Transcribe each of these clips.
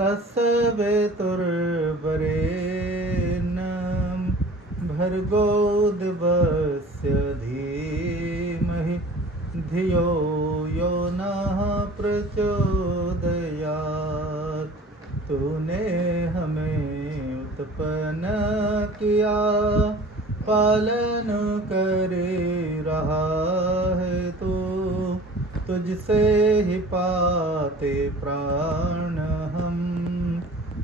तत्सवितुर्वरेण्यं भर्गो दिवस्य धीमहि धियो यो नः प्रचोदयात्। तूने हमें उत्पन्न किया, पालन करे रहा है तू। तुझसे ही पाते प्राण हम,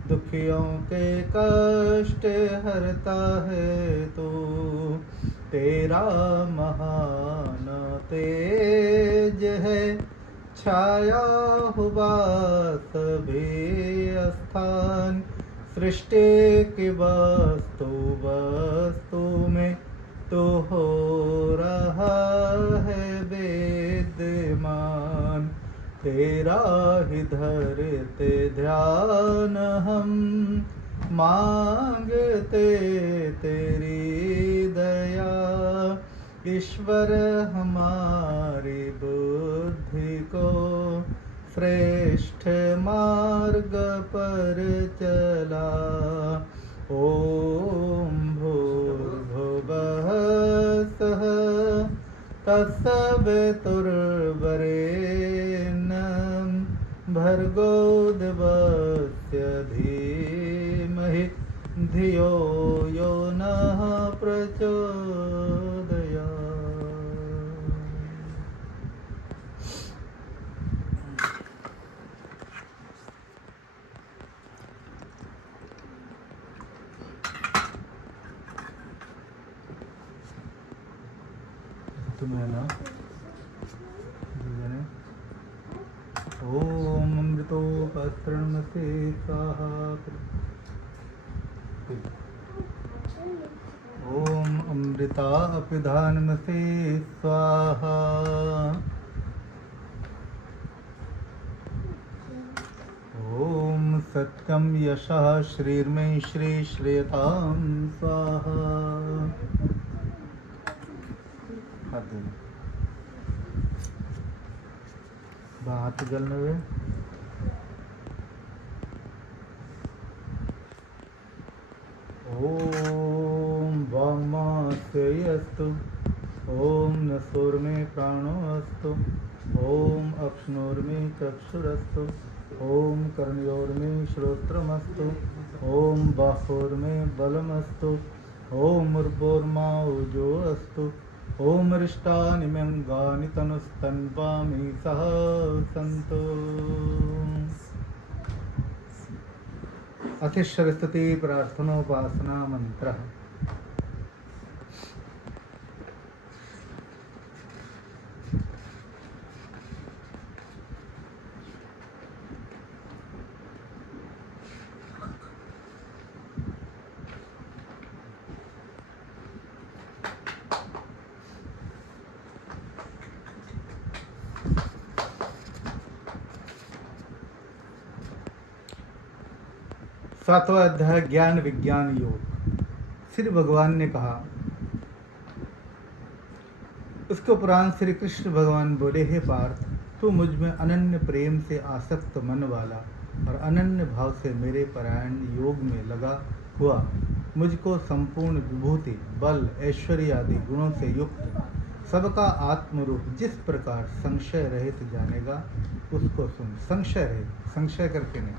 दुखियों के कष्ट हरता है तू। तेरा महान तेज है, छाया हुआ सभी स्थान। सृष्टि की वस्तु वस्तु में तो हो रहा है विद्यमान। तेरा ही धरते ध्यान हम, मांगते तेरी दया। ईश्वर हमारी बुद्धि को श्रेष्ठ मार्ग पर चला। ओम भूर्भुवः स्वः तत्सवितुर्वरेण्यं भर्गो देवस्य धीमहि धियो यो नः प्रचोदयात्। तुम्हें ना ओम अमृतोपस्त्रणमते स्वाहा। ओम अमृता अपिधानमते स्वाहा। ओम सत्यम यशः श्रीर्मे श्री श्रेयतां स्वाहा। हाथ जलने हुए। ओम वामास्यस्तु, ओम नसोर्मे प्राणोऽस्तु, ओम अक्ष्णोर्मे चक्षुरस्तु, ओम कर्णयोर्मे श्रोत्रमस्तु, ओम बाहोर्मे बलमस्तु, ओम उर्वोर्मा ऊर्जोऽस्तु, ओम रिष्टानिम्यङ्गानि तनुस्तन्वामि सह सन्तु। अतिश्वर स्तुति प्रार्थनोपासना मंत्र। सातवां अध्याय ज्ञान विज्ञान योग। श्री भगवान ने कहा, उसके उपरांत श्री कृष्ण भगवान बोले, हे पार्थ, तू मुझ में अनन्य प्रेम से आसक्त मन वाला और अनन्य भाव से मेरे परायण योग में लगा हुआ मुझको संपूर्ण विभूति, बल, ऐश्वर्य आदि गुणों से युक्त सबका आत्मरूप जिस प्रकार संशय रहित जानेगा उसको सुन। संशय रहित, संशय करके नहीं।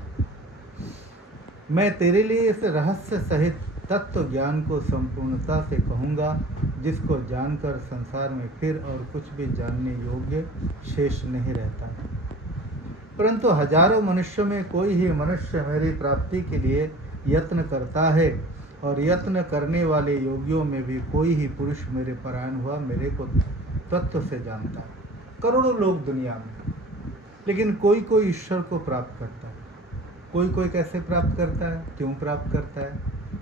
मैं तेरे लिए इस रहस्य सहित तत्व ज्ञान को संपूर्णता से कहूँगा, जिसको जानकर संसार में फिर और कुछ भी जानने योग्य शेष नहीं रहता। परंतु हजारों मनुष्यों में कोई ही मनुष्य मेरी प्राप्ति के लिए यत्न करता है, और यत्न करने वाले योगियों में भी कोई ही पुरुष मेरे परायण हुआ मेरे को तत्व से जानता है। करोड़ों लोग दुनिया में, लेकिन कोई कोई ईश्वर को प्राप्त करता है। कोई कोई कैसे प्राप्त करता है, क्यों प्राप्त करता है?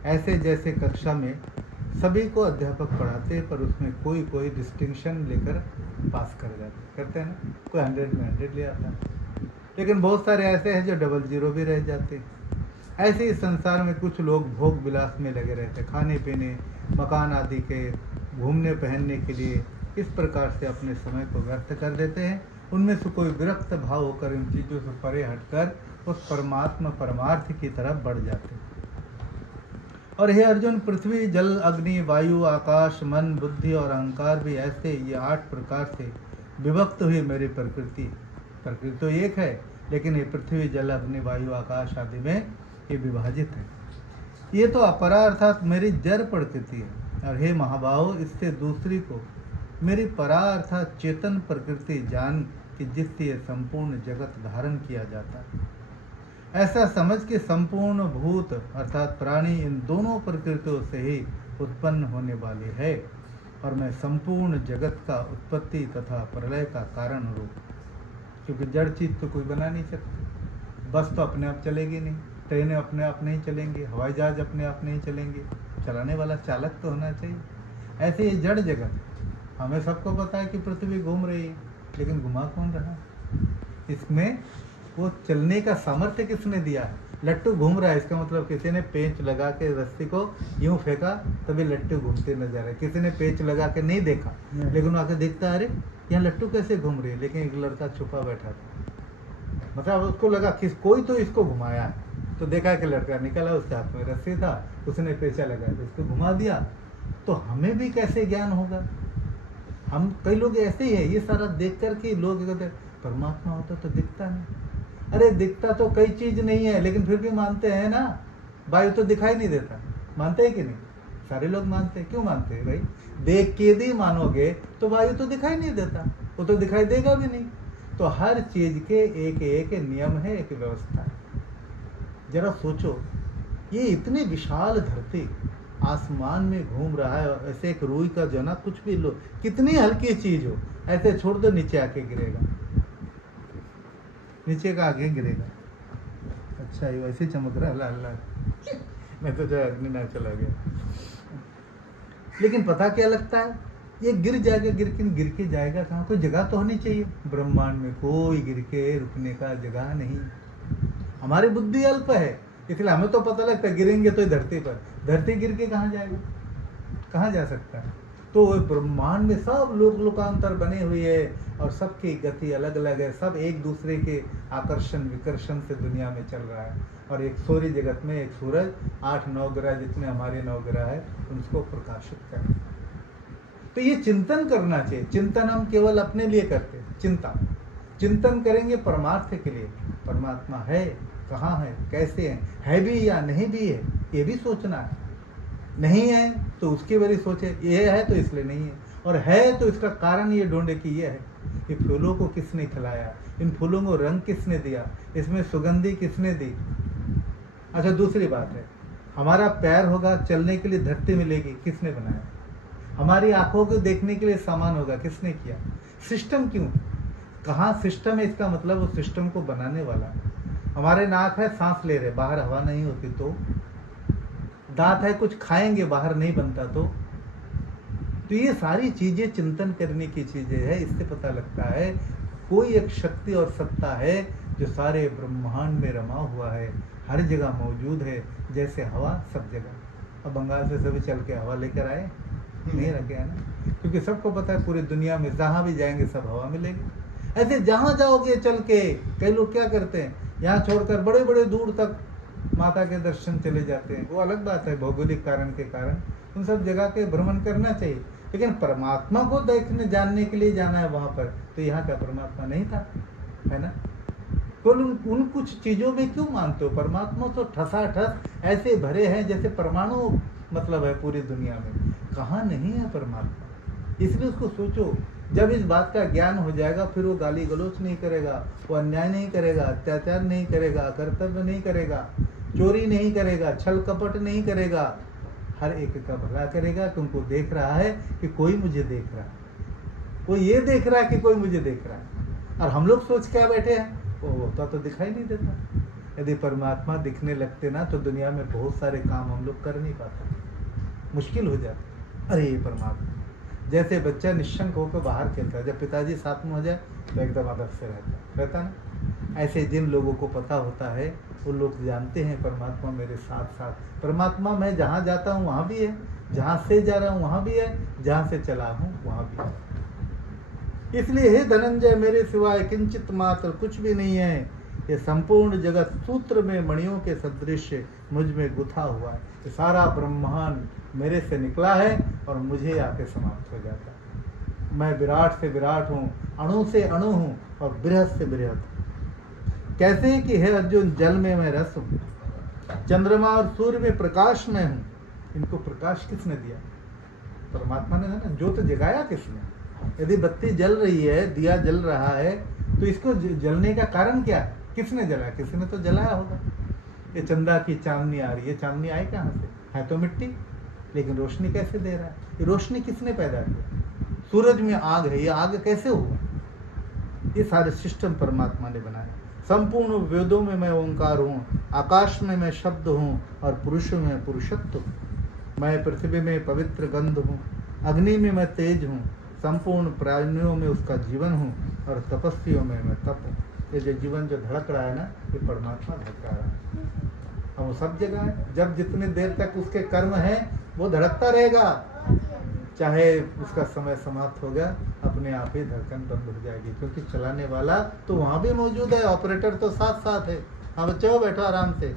ऐसे जैसे कक्षा में सभी को अध्यापक पढ़ाते हैं, पर उसमें कोई कोई डिस्टिंक्शन लेकर पास कर जाते करते हैं ना। कोई 100 में 100 ले आता है, लेकिन बहुत सारे ऐसे हैं जो 00 भी रह जाते हैं। ऐसे ही संसार में कुछ लोग भोग विलास में लगे रहते हैं, खाने पीने, मकान आदि के, घूमने पहनने के लिए इस प्रकार से अपने समय को व्यर्थ कर देते हैं। उनमें से कोई विरक्त भाव होकर इन चीज़ों से परे हटकर उस परमात्मा परमार्थ की तरफ बढ़ जाते। और हे अर्जुन, पृथ्वी, जल, अग्नि, वायु, आकाश, मन, बुद्धि और अहंकार भी ऐसे ये 8 प्रकार से विभक्त हुई मेरी प्रकृति। प्रकृति तो एक है, लेकिन ये पृथ्वी, जल, अग्नि, वायु, आकाश आदि में ये विभाजित है। ये तो अपरा अर्थात मेरी जड़ प्रकृति है। और हे महाबाहो, इससे दूसरी को मेरी परा अर्थात चेतन प्रकृति जान कि जिससे ये संपूर्ण जगत धारण किया जाता है। ऐसा समझ के संपूर्ण भूत अर्थात प्राणी इन दोनों प्रकृतियों से ही उत्पन्न होने वाले है, और मैं संपूर्ण जगत का उत्पत्ति तथा प्रलय का कारण हूँ। क्योंकि जड़ चीज तो कोई बना नहीं सकती। बस तो अपने आप चलेगी नहीं, ट्रेनें अपने आप नहीं चलेंगी, हवाई जहाज अपने आप नहीं चलेंगे, चलाने वाला चालक तो होना चाहिए। ऐसे ये जड़ जगत, हमें सबको पता है कि पृथ्वी घूम रही है, लेकिन घुमा कौन रहा? इसमें वो चलने का सामर्थ्य किसने दिया है? लट्टू घूम रहा है, इसका मतलब किसी ने पेंच लगा के रस्सी को यूं फेंका तभी लट्टू घूमते नजर आए। किसी ने पेंच लगा के नहीं देखा, लेकिन आके देखता अरे यहाँ लट्टू कैसे घूम रही है, लेकिन एक लड़का छुपा बैठा था। मतलब उसको लगा कि कोई तो इसको घुमाया है, तो देखा कि लड़का निकला, उसके हाथ में रस्सी था, उसने पेंचा लगाया तो इसको घुमा दिया। तो हमें भी कैसे ज्ञान होगा? हम कई लोग ऐसे ही है, ये सारा देख कर के लोग कहते परमात्मा होता तो दिखता नहीं। अरे दिखता तो कई चीज नहीं है, लेकिन फिर भी मानते हैं ना। वायु तो दिखाई नहीं देता, मानते हैं कि नहीं? सारे लोग मानते हैं। क्यों मानते हैं भाई? देख के भी मानोगे तो वायु तो दिखाई नहीं देता, वो तो दिखाई देगा भी नहीं। तो हर चीज के एक एक नियम है, एक व्यवस्था है। जरा सोचो, ये इतनी विशाल धरती आसमान में घूम रहा है, और ऐसे एक रुई का जो ना कुछ भी लो, कितनी हल्की चीज हो, ऐसे छोड़ दो नीचे आके गिरेगा, नीचे का आगे गिरेगा। अच्छा ये वैसे चमक रहा, अल्लाह अल्लाह, मैं तो जो अग्नि ना चला गया। लेकिन पता क्या लगता है, ये गिर जाएगा, गिर के जाएगा कहाँ? कोई जगह तो होनी चाहिए। ब्रह्मांड में कोई गिर के रुकने का जगह नहीं। हमारी बुद्धि अल्प है, इसलिए हमें तो पता लगता है गिरेंगे तो धरती पर, धरती गिर के कहाँ जाएगा, कहाँ जा सकता है? तो ब्रह्मांड में सब लोकांतर बने हुए है, और सबकी गति अलग अलग है, सब एक दूसरे के आकर्षण विकर्षण से दुनिया में चल रहा है। और एक सूर्य जगत में एक सूरज, 8-9 ग्रह जितने हमारे 9 ग्रह है उनको प्रकाशित करें। तो ये चिंतन करना चाहिए। चिंतन हम केवल अपने लिए करते हैं, चिंतन करेंगे परमार्थ के लिए। परमात्मा है, कहाँ है, कैसे है भी या नहीं भी है, ये भी सोचना है। नहीं है तो उसके बारे सोचे, ये है तो इसलिए नहीं है, और है तो इसका कारण ये ढूंढे कि ये है। ये फूलों को किसने खिलाया, इन फूलों को रंग किसने दिया, इसमें सुगंधी किसने दी। अच्छा दूसरी बात है, हमारा पैर होगा, चलने के लिए धरती मिलेगी, किसने बनाया? हमारी आंखों को देखने के लिए सामान होगा, किसने किया? सिस्टम क्यों? कहाँ सिस्टम है? इसका मतलब वो सिस्टम को बनाने वाला। हमारे नाक है, सांस ले रहे, बाहर हवा नहीं होती तो। दांत है, कुछ खाएंगे, बाहर नहीं बनता तो ये सारी चीजें चिंतन करने की चीजें है। इससे पता लगता है कोई एक शक्ति और सत्ता है जो सारे ब्रह्मांड में रमा हुआ है, हर जगह मौजूद है। जैसे हवा सब जगह, अब बंगाल से सभी चल के हवा लेकर आए नहीं रखे है ना, क्योंकि सबको पता है पूरी दुनिया में जहाँ भी जाएंगे सब हवा मिलेगी। ऐसे जहाँ जाओगे चल के, कई लोग क्या करते हैं, यहाँ छोड़कर बड़े बड़े दूर तक माता के दर्शन चले जाते हैं, वो अलग बात है, भौगोलिक कारण के कारण उन सब जगह के भ्रमण करना चाहिए। लेकिन परमात्मा को देखने जानने के लिए जाना है वहाँ पर, तो यहाँ का परमात्मा नहीं था, है ना? तो उन कुछ चीज़ों में क्यों मानते हो? परमात्मा तो ठसाठस ऐसे भरे हैं जैसे परमाणु मतलब है पूरी दुनिया में, कहाँ नहीं है परमात्मा। इसलिए उसको सोचो, जब इस बात का ज्ञान हो जाएगा फिर वो गाली गलौच नहीं करेगा, वो अन्याय नहीं करेगा, अत्याचार नहीं करेगा, कर्तव्य नहीं करेगा, चोरी नहीं करेगा, छल कपट नहीं करेगा, हर एक का भला करेगा। तुमको देख रहा है कि कोई मुझे देख रहा है, वो ये देख रहा है कि कोई मुझे देख रहा है। और हम लोग सोच क्या बैठे हैं, वो होता तो दिखाई नहीं देता। यदि परमात्मा दिखने लगते ना तो दुनिया में बहुत सारे काम हम लोग कर नहीं पाते, मुश्किल हो जाता। अरे ये परमात्मा, जैसे बच्चा निशंक होकर बाहर खेलता है, जब पिताजी साथ में हो जाए तो एकदम अदब से रहता ना। ऐसे जिन लोगों को पता होता है वो लोग जानते हैं परमात्मा मेरे साथ साथ। परमात्मा मैं जहाँ जाता हूँ वहाँ भी है, जहाँ से जा रहा हूँ वहाँ भी है, जहाँ से चला हूँ वहाँ भी है। इसलिए हे धनंजय, मेरे सिवाय किंचित मात्र कुछ भी नहीं है। ये संपूर्ण जगत सूत्र में मणियों के सदृश मुझ में गुथा हुआ है। ये सारा ब्रह्मांड मेरे से निकला है और मुझे आके समाप्त हो जाता है। मैं विराट से विराट हूँ, अणु से अणु हूँ और बृहद से बृहद। कैसे कि हे अर्जुन, जल में मैं रस हूँ, चंद्रमा और सूर्य में प्रकाश में हूँ। इनको प्रकाश किसने दिया? परमात्मा ने ना। ज्योत जगाया किसने? यदि बत्ती जल रही है, दिया जल रहा है, तो इसको जलने का कारण क्या है? किसने जलाया? किसी ने तो जलाया होगा। ये चंदा की चांदनी आ रही है, चांदनी आई कहाँ से? है तो मिट्टी, लेकिन रोशनी कैसे दे रहा है? ये रोशनी किसने पैदा किया? सूरज में आग है, ये आग कैसे हुआ? ये सारे सिस्टम परमात्मा ने बनाया। संपूर्ण वेदों में मैं ओंकार हूँ, आकाश में मैं शब्द हूँ और पुरुष में पुरुषत्व हूँ। मैं पृथ्वी में पवित्र गंध हूँ, अग्नि में मैं तेज हूँ, संपूर्ण प्राणियों में उसका जीवन हूँ और तपस्वियों में मैं तप हूँ। ये जो जीवन जो धड़क रहा है ना, ये परमात्मा धड़का रहा है। और वो सब जगह है। जब जितनी देर तक उसके कर्म है वो धड़कता रहेगा, चाहे उसका समय समाप्त हो गया, अपने आप ही धड़कन बंद हो जाएगी, क्योंकि चलाने वाला तो वहाँ भी मौजूद है, ऑपरेटर तो साथ साथ है। हाँ बच्चों, बैठो आराम से।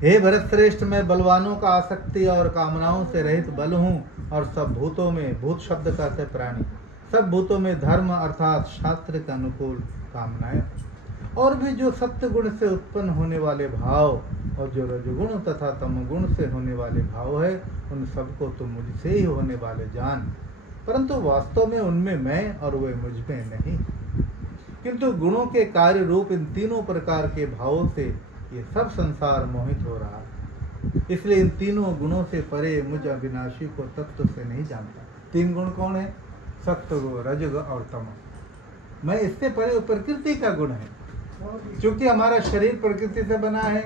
हे भरत श्रेष्ठ, मैं बलवानों का आसक्ति और कामनाओं से रहित बल हूँ और सब भूतों में, भूत शब्द का अर्थ प्राणी, सब भूतों में धर्म अर्थात शास्त्र के अनुकूल कामनाएं और भी जो सत्य गुण से उत्पन्न होने वाले भाव और जो रजगुण तथा तमगुण से होने वाले भाव है, उन सबको तुम मुझसे ही होने वाले जान, परंतु वास्तव में उनमें मैं और वे मुझ में नहीं। किंतु गुणों के कार्य रूप इन तीनों प्रकार के भावों से ये सब संसार मोहित हो रहा है। इसलिए इन तीनों गुणों से परे मुझ अविनाशी को तत्व से नहीं जानता। तीन गुण कौन है? सत्व, रजग और तम। मैं इससे परे प्रकृति का गुण है, क्योंकि हमारा शरीर प्रकृति से बना है।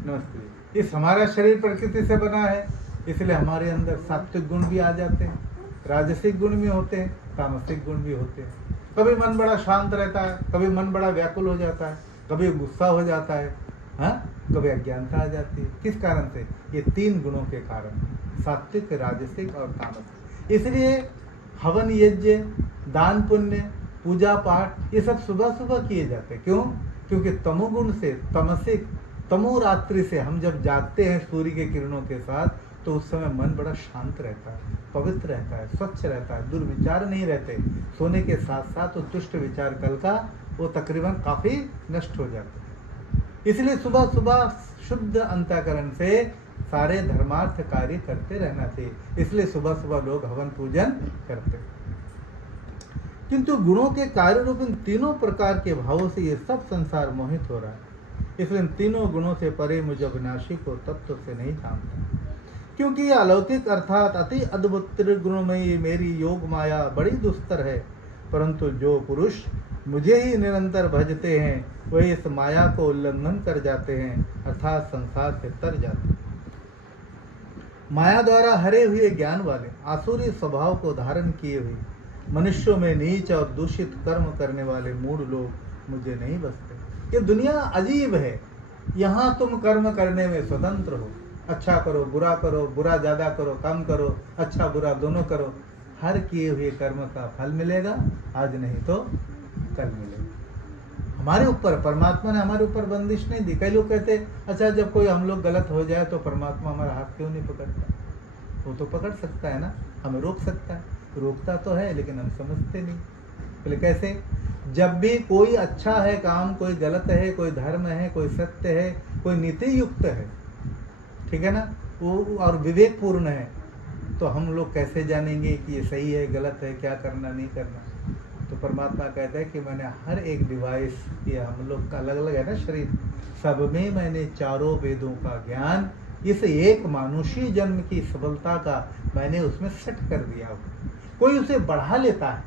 नमस्ते। इस हमारा शरीर प्रकृति से बना है, इसलिए हमारे अंदर सात्विक गुण भी आ जाते हैं, राजसिक गुण भी होते हैं, तामसिक गुण भी होते हैं। कभी मन बड़ा शांत रहता है, कभी मन बड़ा व्याकुल हो जाता है, कभी गुस्सा हो जाता है, हाँ, कभी अज्ञानता आ जाती है। किस कारण से? ये तीन गुणों के कारण, सात्विक, राजसिक और तामसिक। इसलिए हवन, यज्ञ, दान, पुण्य, पूजा पाठ, ये सब सुबह सुबह किए जाते हैं। क्यों? क्योंकि तमोगुण से, तमसिक, तमो रात्रि से हम जब जागते हैं सूर्य के किरणों के साथ, तो उस समय मन बड़ा शांत रहता है, पवित्र रहता है, स्वच्छ रहता है, दुर्विचार नहीं रहते। सोने के साथ साथ वो दुष्ट विचार कल का वो तकरीबन काफ़ी नष्ट हो जाते हैं। इसलिए सुबह सुबह शुद्ध अंतःकरण से सारे धर्मार्थ कार्य करते रहना चाहिए। इसलिए सुबह सुबह लोग हवन पूजन करते हैं। किंतु गुणों के कार्य रूप इन तीनों प्रकार के भावों से ये सब संसार मोहित हो रहा है। इसलिए इन तीनों गुणों से परे मुझ अविनाशी को तत्व से नहीं जानता, क्योंकि ये अलौकिक अर्थात अति अद्भुत त्रिगुणमयी मेरी योग माया बड़ी दुस्तर है। परंतु जो पुरुष मुझे ही निरंतर भजते हैं, वे इस माया को उल्लंघन कर जाते हैं, अर्थात संसार से तर जाते हैं। माया द्वारा हरे हुए ज्ञान वाले, आसुरी स्वभाव को धारण किए हुए, मनुष्यों में नीच और दूषित कर्म करने वाले मूढ़ लोग मुझे नहीं बसते। ये दुनिया अजीब है। यहाँ तुम कर्म करने में स्वतंत्र हो, अच्छा करो, बुरा ज़्यादा करो, कम करो, अच्छा बुरा दोनों करो, हर किए हुए कर्म का फल मिलेगा, आज नहीं तो कल मिलेगा। हमारे ऊपर, परमात्मा ने हमारे ऊपर बंदिश नहीं दी। कई लोग कहते अच्छा जब कोई हम लोग गलत हो जाए तो परमात्मा हमारा हाथ क्यों नहीं पकड़ता? वो तो पकड़ सकता है ना, हमें रोक सकता है, रोकता तो है, लेकिन हम समझते नहीं। बोले कैसे? जब भी कोई अच्छा है काम, कोई गलत है, कोई धर्म है, कोई सत्य है, कोई नीति युक्त है, ठीक है ना, वो और विवेकपूर्ण है, तो हम लोग कैसे जानेंगे कि ये सही है, गलत है, क्या करना नहीं करना? तो परमात्मा कहता है कि मैंने हर एक डिवाइस, ये हम लोग का अलग अलग है ना शरीर, सब में मैंने चारों वेदों का ज्ञान, इस एक मानुषी जन्म की सफलता का मैंने उसमें सेट कर दिया। कोई उसे बढ़ा लेता है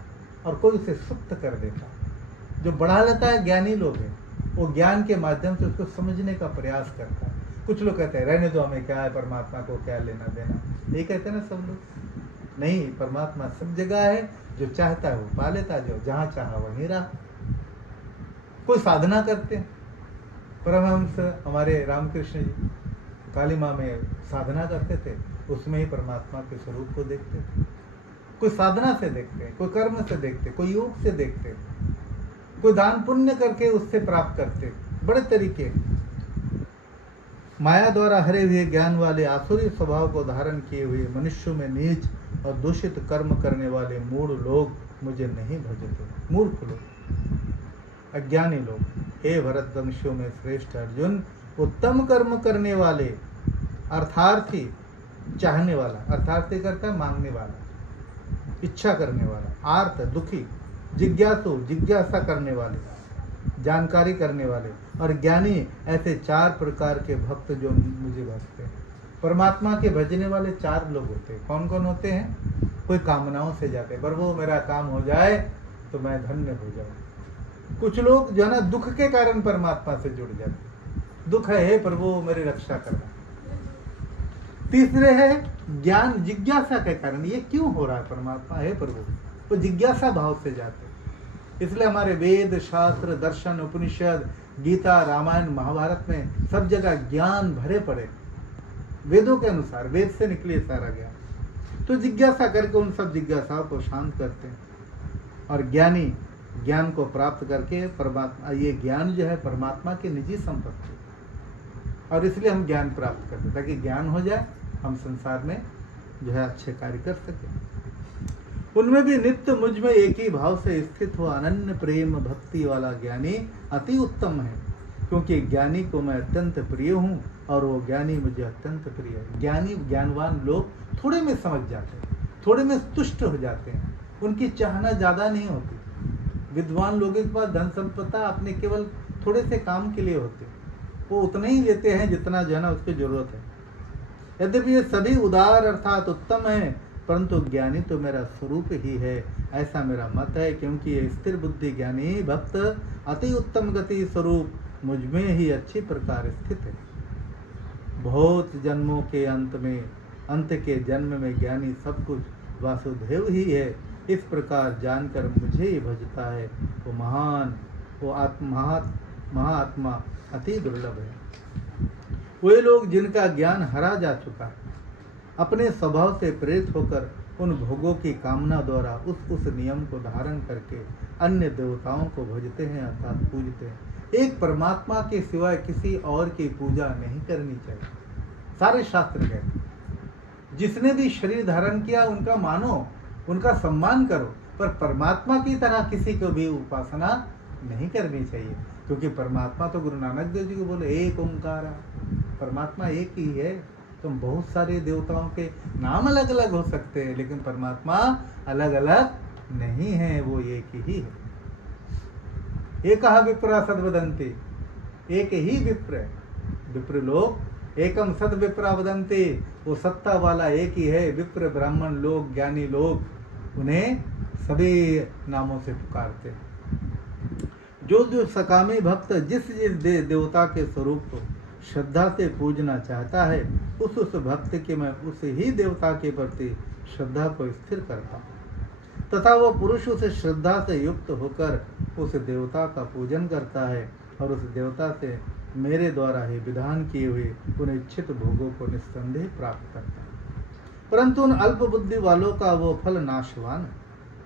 और कोई उसे सुप्त कर देता है। जो बढ़ा लेता है ज्ञानी लोग हैं, वो ज्ञान के माध्यम से उसको समझने का प्रयास करता है। कुछ लोग कहते हैं रहने दो, हमें क्या है, परमात्मा को क्या लेना देना, ये कहते हैं ना सब लोग। नहीं, परमात्मा सब जगह है, जो चाहता है वो पा लेता है, जो जहाँ चाहा वहीं रहा। कोई साधना करते हैं, परमहंस हमारे रामकृष्ण जी काली माँ में साधना करते थे, उसमें ही परमात्मा के स्वरूप को देखते थे। कोई साधना से देखते हैं, कोई कर्म से देखते, कोई योग से देखते, कोई दान पुण्य करके उससे प्राप्त करते, बड़े तरीके। माया द्वारा हरे हुए ज्ञान वाले आसुरी स्वभाव को धारण किए हुए मनुष्यों में नीच और दूषित कर्म करने वाले मूढ़ लोग मुझे नहीं भजते। मूर्ख लोग, अज्ञानी लोग। हे भरतवंशियों में श्रेष्ठ अर्जुन, उत्तम कर्म करने वाले, अर्थार्थी, चाहने वाला, अर्थार्थी करता है मांगने वाला, इच्छा करने वाला, आर्त दुखी, जिज्ञासु जिज्ञासा करने वाले, जानकारी करने वाले और ज्ञानी, ऐसे 4 प्रकार के भक्त जो मुझे भजते हैं। परमात्मा के भजने वाले 4 लोग होते हैं। कौन कौन होते हैं? कोई कामनाओं से जाते हैं, प्रभु मेरा काम हो जाए तो मैं धन्य हो जाऊं। कुछ लोग जो है ना दुख के कारण परमात्मा से जुड़ जाते हैं, दुख है हे प्रभु मेरी रक्षा करना। तीसरे है ज्ञान जिज्ञासा के कारण, ये क्यों हो रहा है परमात्मा हे प्रभु, वो जिज्ञासा भाव से जाते हैं। इसलिए हमारे वेद शास्त्र दर्शन उपनिषद गीता रामायण महाभारत में सब जगह ज्ञान भरे पड़े, वेदों के अनुसार, वेद से निकले सारा ज्ञान। तो जिज्ञासा करके उन सब जिज्ञासाओं को शांत करते हैं। और ज्ञानी ज्ञान को प्राप्त करके परमात्मा, ये ज्ञान जो है परमात्मा की निजी संपत्ति, और इसलिए हम ज्ञान प्राप्त करते हैं ताकि ज्ञान हो जाए, हम संसार में जो है अच्छे कार्य कर सकें। उनमें भी नित्य मुझ में एक ही भाव से स्थित हुआ अनन्य प्रेम भक्ति वाला ज्ञानी अति उत्तम है, क्योंकि ज्ञानी को मैं अत्यंत प्रिय हूँ और वो ज्ञानी मुझे अत्यंत प्रिय है। ज्ञानी ज्ञानवान लोग थोड़े में समझ जाते हैं, थोड़े में तुष्ट हो जाते हैं, उनकी चाहना ज़्यादा नहीं होती। विद्वान लोगों के पास धन संपदा अपने केवल थोड़े से काम के लिए होते, वो उतना ही लेते हैं जितना जो है ना उसकी जरूरत है। यद्यपि ये सभी उदार अर्थात उत्तम है, परंतु ज्ञानी तो मेरा स्वरूप ही है, ऐसा मेरा मत है, क्योंकि ये स्थिर बुद्धि ज्ञानी भक्त अति उत्तम गति स्वरूप मुझ में ही अच्छी प्रकार स्थित है। बहुत जन्मों के अंत के जन्म में ज्ञानी सब कुछ वासुदेव ही है, इस प्रकार जानकर मुझे ही भजता है, वो महान, वो महात्मा अति दुर्लभ है। वे लोग जिनका ज्ञान हरा जा चुका है, अपने स्वभाव से प्रेरित होकर उन भोगों की कामना द्वारा उस नियम को धारण करके अन्य देवताओं को भजते हैं अर्थात पूजते हैं। एक परमात्मा के सिवाय किसी और की पूजा नहीं करनी चाहिए। सारे शास्त्र कहते हैं जिसने भी शरीर धारण किया उनका मानो, उनका सम्मान करो, पर परमात्मा की तरह किसी को भी उपासना नहीं करनी चाहिए, क्योंकि परमात्मा तो गुरु नानक देव जी को बोले एक ओंकारा, परमात्मा एक ही है। तुम बहुत सारे देवताओं के नाम अलग अलग हो सकते हैं, लेकिन परमात्मा अलग अलग नहीं है, वो एक ही है। एकः विप्रा सद्वदन्ति, एक ही विप्र, विप्र लोग एकम सद विप्रा वदन्ति, वो सत्ता वाला एक ही है। विप्र ब्राह्मण लोग ज्ञानी लोग उन्हें सभी नामों से पुकारते। जो सकामी भक्त जिस देवता के स्वरूप को श्रद्धा से पूजना चाहता है, उस भक्त के मैं उस ही देवता के प्रति श्रद्धा को स्थिर करता हूँ, तथा वो पुरुष उस श्रद्धा से युक्त होकर उस देवता का पूजन करता है और उस देवता से मेरे द्वारा ही विधान किए हुए उन इच्छित भोगों को निस्संदेह प्राप्त करता है। परंतु उन अल्प बुद्धि वालों का वो फल नाशवान है,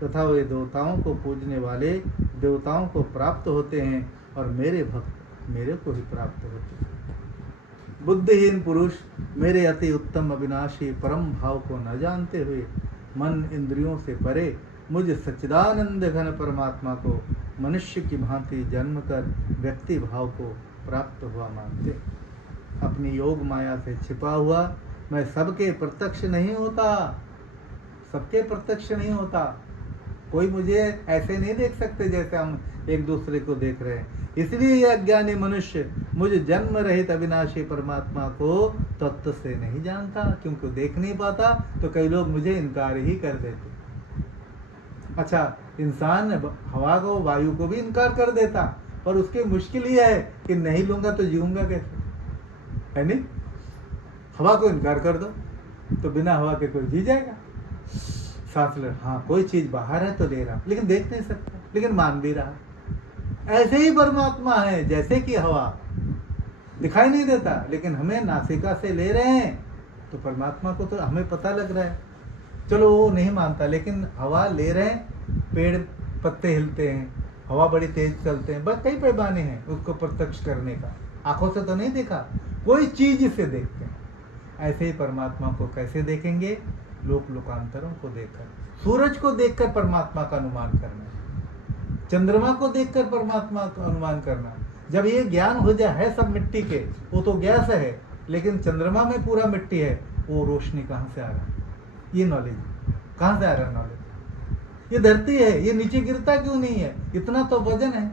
तथा वे देवताओं को पूजने वाले देवताओं को प्राप्त होते हैं और मेरे भक्त मेरे को ही प्राप्त होते हैं। बुद्धिहीन पुरुष मेरे अति उत्तम अविनाशी परम भाव को न जानते हुए मन इंद्रियों से परे मुझ सच्चिदानंद घन परमात्मा को मनुष्य की भांति जन्म कर व्यक्ति भाव को प्राप्त हुआ मानते। अपनी योग माया से छिपा हुआ मैं सबके प्रत्यक्ष नहीं होता, सबके प्रत्यक्ष नहीं होता। कोई मुझे ऐसे नहीं देख सकते जैसे हम एक दूसरे को देख रहे हैं। इसलिए यह अज्ञानी मनुष्य मुझे जन्म रहित अविनाशी परमात्मा को तत्व से नहीं जानता, क्योंकि देख नहीं पाता, तो कई लोग मुझे इनकार ही कर देते। अच्छा, इंसान हवा को वायु को भी इनकार कर देता, पर उसकी मुश्किल ये है कि नहीं लूंगा तो जीऊंगा कैसे, है नहीं? हवा को इनकार कर दो तो बिना हवा के कोई जी जाएगा। सांस ले, हाँ कोई चीज बाहर है तो ले रहा, लेकिन देख नहीं सकता, लेकिन मान भी रहा। ऐसे ही परमात्मा है, जैसे कि हवा दिखाई नहीं देता, लेकिन हमें नासिका से ले रहे हैं, तो परमात्मा को तो हमें पता लग रहा है। चलो वो नहीं मानता, लेकिन हवा ले रहे हैं, पेड़ पत्ते हिलते हैं, हवा बड़ी तेज चलते हैं, बस कई पैमाने हैं उसको प्रत्यक्ष करने का। आंखों से तो नहीं देखा, कोई चीज से देखते हैं। ऐसे ही परमात्मा को कैसे देखेंगे? लोक लोकांतरों को देखकर, सूरज को देखकर परमात्मा का अनुमान करना, चंद्रमा को देखकर परमात्मा का अनुमान करना। जब ये ज्ञान हो जाए, है सब मिट्टी के, वो तो गैस है, लेकिन चंद्रमा में पूरा मिट्टी है, वो रोशनी कहाँ से आ रहा है? ये नॉलेज कहाँ से आ रहा है? नॉलेज ये धरती है, ये नीचे गिरता क्यों नहीं है? इतना तो वजन है,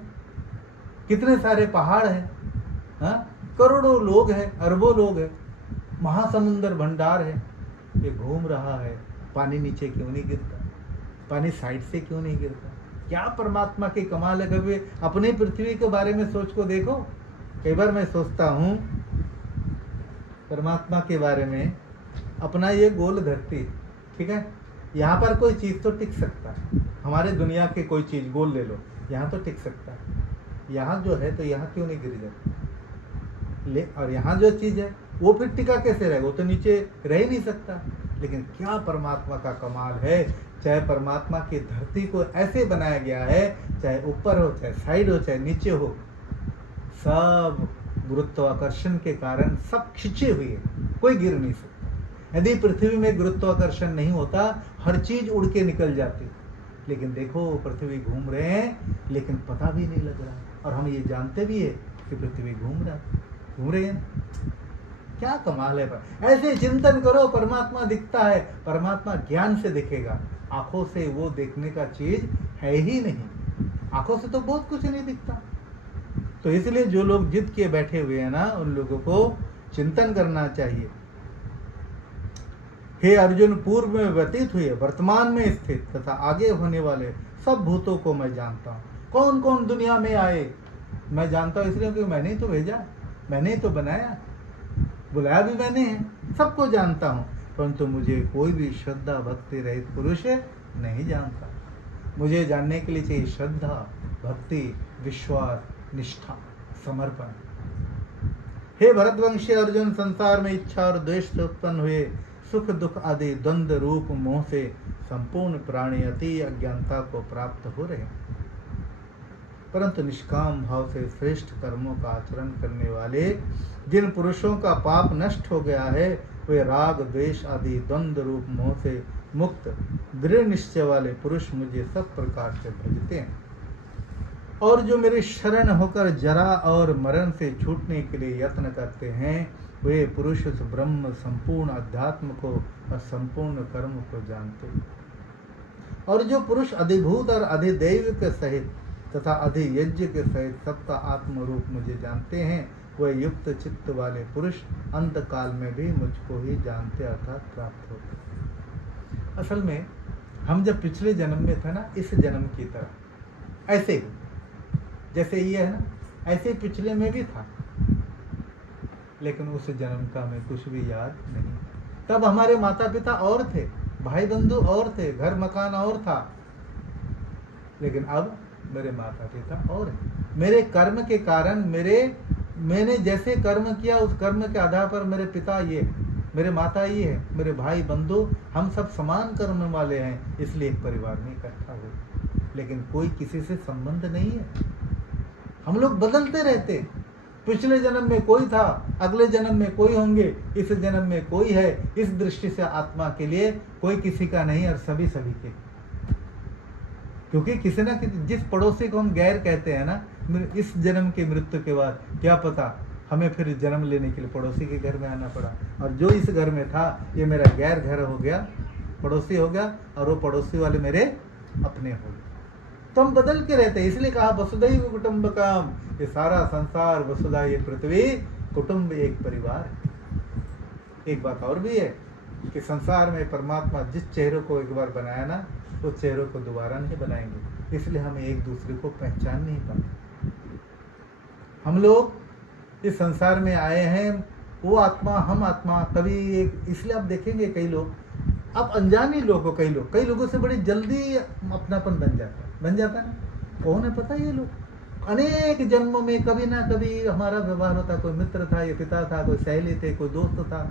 कितने सारे पहाड़ हैं, हाँ? करोड़ों लोग हैं, अरबों लोग हैं, महासमुंदर भंडार है, ये घूम रहा है, पानी नीचे क्यों नहीं गिरता? पानी साइड से क्यों नहीं गिरता? क्या परमात्मा की कमाल है। कभी अपनी पृथ्वी के बारे में सोच को देखो। कई बार मैं सोचता हूँ परमात्मा के बारे में, अपना ये गोल धरती, ठीक है, यहाँ पर कोई चीज़ तो टिक सकता है, हमारे दुनिया की कोई चीज़ गोल ले लो, यहाँ तो टिक सकता है, यहाँ जो है तो यहाँ क्यों नहीं गिर जाता? और यहाँ जो चीज़ है वो फिर टिका कैसे रहेगा? वो तो नीचे रह ही नहीं सकता। लेकिन क्या परमात्मा का कमाल है। चाहे परमात्मा की धरती को ऐसे बनाया गया है, चाहे ऊपर हो, चाहे साइड हो, चाहे नीचे हो, सब गुरुत्वाकर्षण के कारण सब खिंचे हुए, कोई गिर नहीं सकता। यदि पृथ्वी में गुरुत्वाकर्षण नहीं होता, हर चीज उड़ के निकल जाती। लेकिन देखो, पृथ्वी घूम रहे हैं, लेकिन पता भी नहीं लग रहा, और हम ये जानते भी है कि पृथ्वी घूम रहे हैं। क्या कमाल है। पर ऐसे चिंतन करो, परमात्मा दिखता है। परमात्मा ज्ञान से दिखेगा, आंखों से वो देखने का चीज है ही नहीं। आंखों से तो बहुत कुछ नहीं दिखता। तो इसलिए जो लोग जिद किए बैठे हुए हैं ना, उन लोगों को चिंतन करना चाहिए। हे अर्जुन, पूर्व में व्यतीत हुए, वर्तमान में स्थित तथा आगे होने वाले सब भूतों को मैं जानता हूँ। कौन कौन दुनिया में आए मैं जानता हूँ, इसलिए क्योंकि मैंने ही तो भेजा, मैंने ही तो बनाया, बुलाया भी मैंने है, सबको जानता हूँ। परंतु मुझे कोई भी श्रद्धा भक्ति रहित पुरुष नहीं जानता। मुझे जानने के लिए चाहिए श्रद्धा, भक्ति, विश्वास, निष्ठा, समर्पण। हे भरतवंशी अर्जुन, संसार में इच्छा और द्वेष से उत्पन्न हुए सुख दुख आदि द्वंद्व रूप मोह से संपूर्ण प्राणी अति अज्ञानता को प्राप्त हो रहे हैं। परंतु निष्काम भाव से श्रेष्ठ कर्मों का आचरण करने वाले जिन पुरुषों का पाप नष्ट हो गया है, वे राग द्वेष आदि द्वंद्व रूप मोह से मुक्त दृढ़ निश्चय वाले पुरुष मुझे सब प्रकार से भजते हैं। और जो मेरे शरण होकर जरा और मरण से छूटने के लिए यत्न करते हैं, वे पुरुष उस ब्रह्म संपूर्ण अध्यात्म को और संपूर्ण कर्म को जानते हैं। और जो पुरुष अधिभूत और अधिदैव के सहित तथा अधियज्ञ के सहित सबका आत्म रूप मुझे जानते हैं, वह युक्त चित्त वाले पुरुष अंत काल में भी मुझको ही जानते अर्थात प्राप्त होते। असल में हम जब पिछले जन्म में था ना, इस जन्म की तरह, ऐसे ही जैसे ये है ना, ऐसे पिछले में भी था, लेकिन उस जन्म का हमें कुछ भी याद नहीं। तब हमारे माता पिता और थे, भाई बंधु और थे, घर मकान और था, लेकिन अब मेरे माता पिता और हैं। मेरे कर्म के कारण मैंने जैसे कर्म किया, उस कर्म के आधार पर मेरे पिता ये, मेरे माता ये है, मेरे भाई बंधु, हम सब समान कर्म वाले हैं, इसलिए एक परिवार में इकट्ठा हुए। लेकिन कोई किसी से संबंध नहीं है, हम लोग बदलते रहते। पिछले जन्म में कोई था, अगले जन्म में कोई होंगे, इस जन्म में कोई है। इस दृष्टि से आत्मा के लिए कोई किसी का नहीं और सभी सभी के। क्योंकि किसी ना किसी, जिस पड़ोसी को हम गैर कहते हैं ना, इस जन्म की मृत्यु के बाद क्या पता हमें फिर जन्म लेने के लिए पड़ोसी के घर में आना पड़ा, और जो इस घर में था ये मेरा गैर घर हो गया, पड़ोसी हो गया, और वो पड़ोसी वाले मेरे अपने हो गए। तो हम बदल के रहते हैं। इसलिए कहा वसुधैव कुटुंबकम, ये सारा संसार वसुधा, ये पृथ्वी कुटुंब, एक परिवार है। एक बात और भी है कि संसार में परमात्मा जिस चेहरे को एक बार बनाया ना, उस चेहरे को दोबारा नहीं बनाएंगे। इसलिए हमें एक दूसरे को पहचान नहीं पाते। हम लोग इस संसार में आए हैं, वो आत्मा, हम आत्मा, कभी एक, इसलिए आप देखेंगे कई लोग, आप अनजाने लोग हो, कई लोगों से बड़ी जल्दी अपनापन बन जाता है ना। कौन है पता? ये लोग अनेक जन्मों में कभी ना कभी हमारा व्यवहार होता, कोई मित्र था, ये पिता था, कोई सहेली थे, कोई दोस्त था,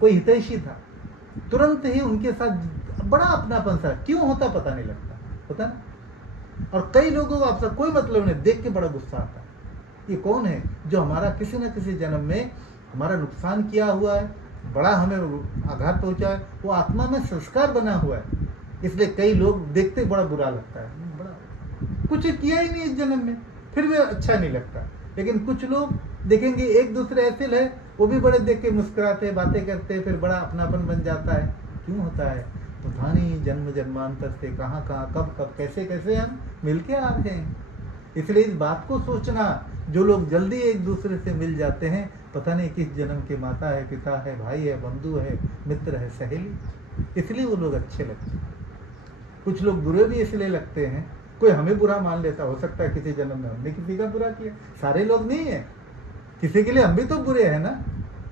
कोई हितैषी था, तुरंत ही उनके साथ बड़ा अपनापन सा क्यों होता पता नहीं लगता, होता ना। और कई लोगों को आपसे कोई मतलब नहीं, देख के बड़ा गुस्सा आता है, ये कौन है जो हमारा किसी न किसी जन्म में हमारा नुकसान किया हुआ है, बड़ा हमें आघात पहुंचा है, वो आत्मा में संस्कार बना हुआ है, इसलिए कई लोग देखते बड़ा बुरा लगता है, बड़ा कुछ किया ही नहीं इस जन्म में, फिर भी अच्छा नहीं लगता। लेकिन कुछ लोग देखेंगे एक दूसरे ऐसे है, वो भी बड़े देख के मुस्कुराते हैं, बातें करते हैं, फिर बड़ा अपनापन बन जाता है। क्यों होता है? पता नहीं जन्म जन्मांतर से कहाँ कहाँ कब कब कैसे कैसे हम मिलके आ रहे हैं। इसलिए इस बात को सोचना, जो लोग जल्दी एक दूसरे से मिल जाते हैं, पता नहीं किस जन्म के माता है, पिता है, भाई है, बंधु है, मित्र है, सहेली, इसलिए वो लोग अच्छे लगते हैं। कुछ लोग बुरे भी इसलिए लगते हैं, कोई हमें बुरा मान लेता, हो सकता है किसी जन्म में हमने किसी का बुरा किया, सारे लोग नहीं है, किसी के लिए हम भी तो बुरे हैं ना।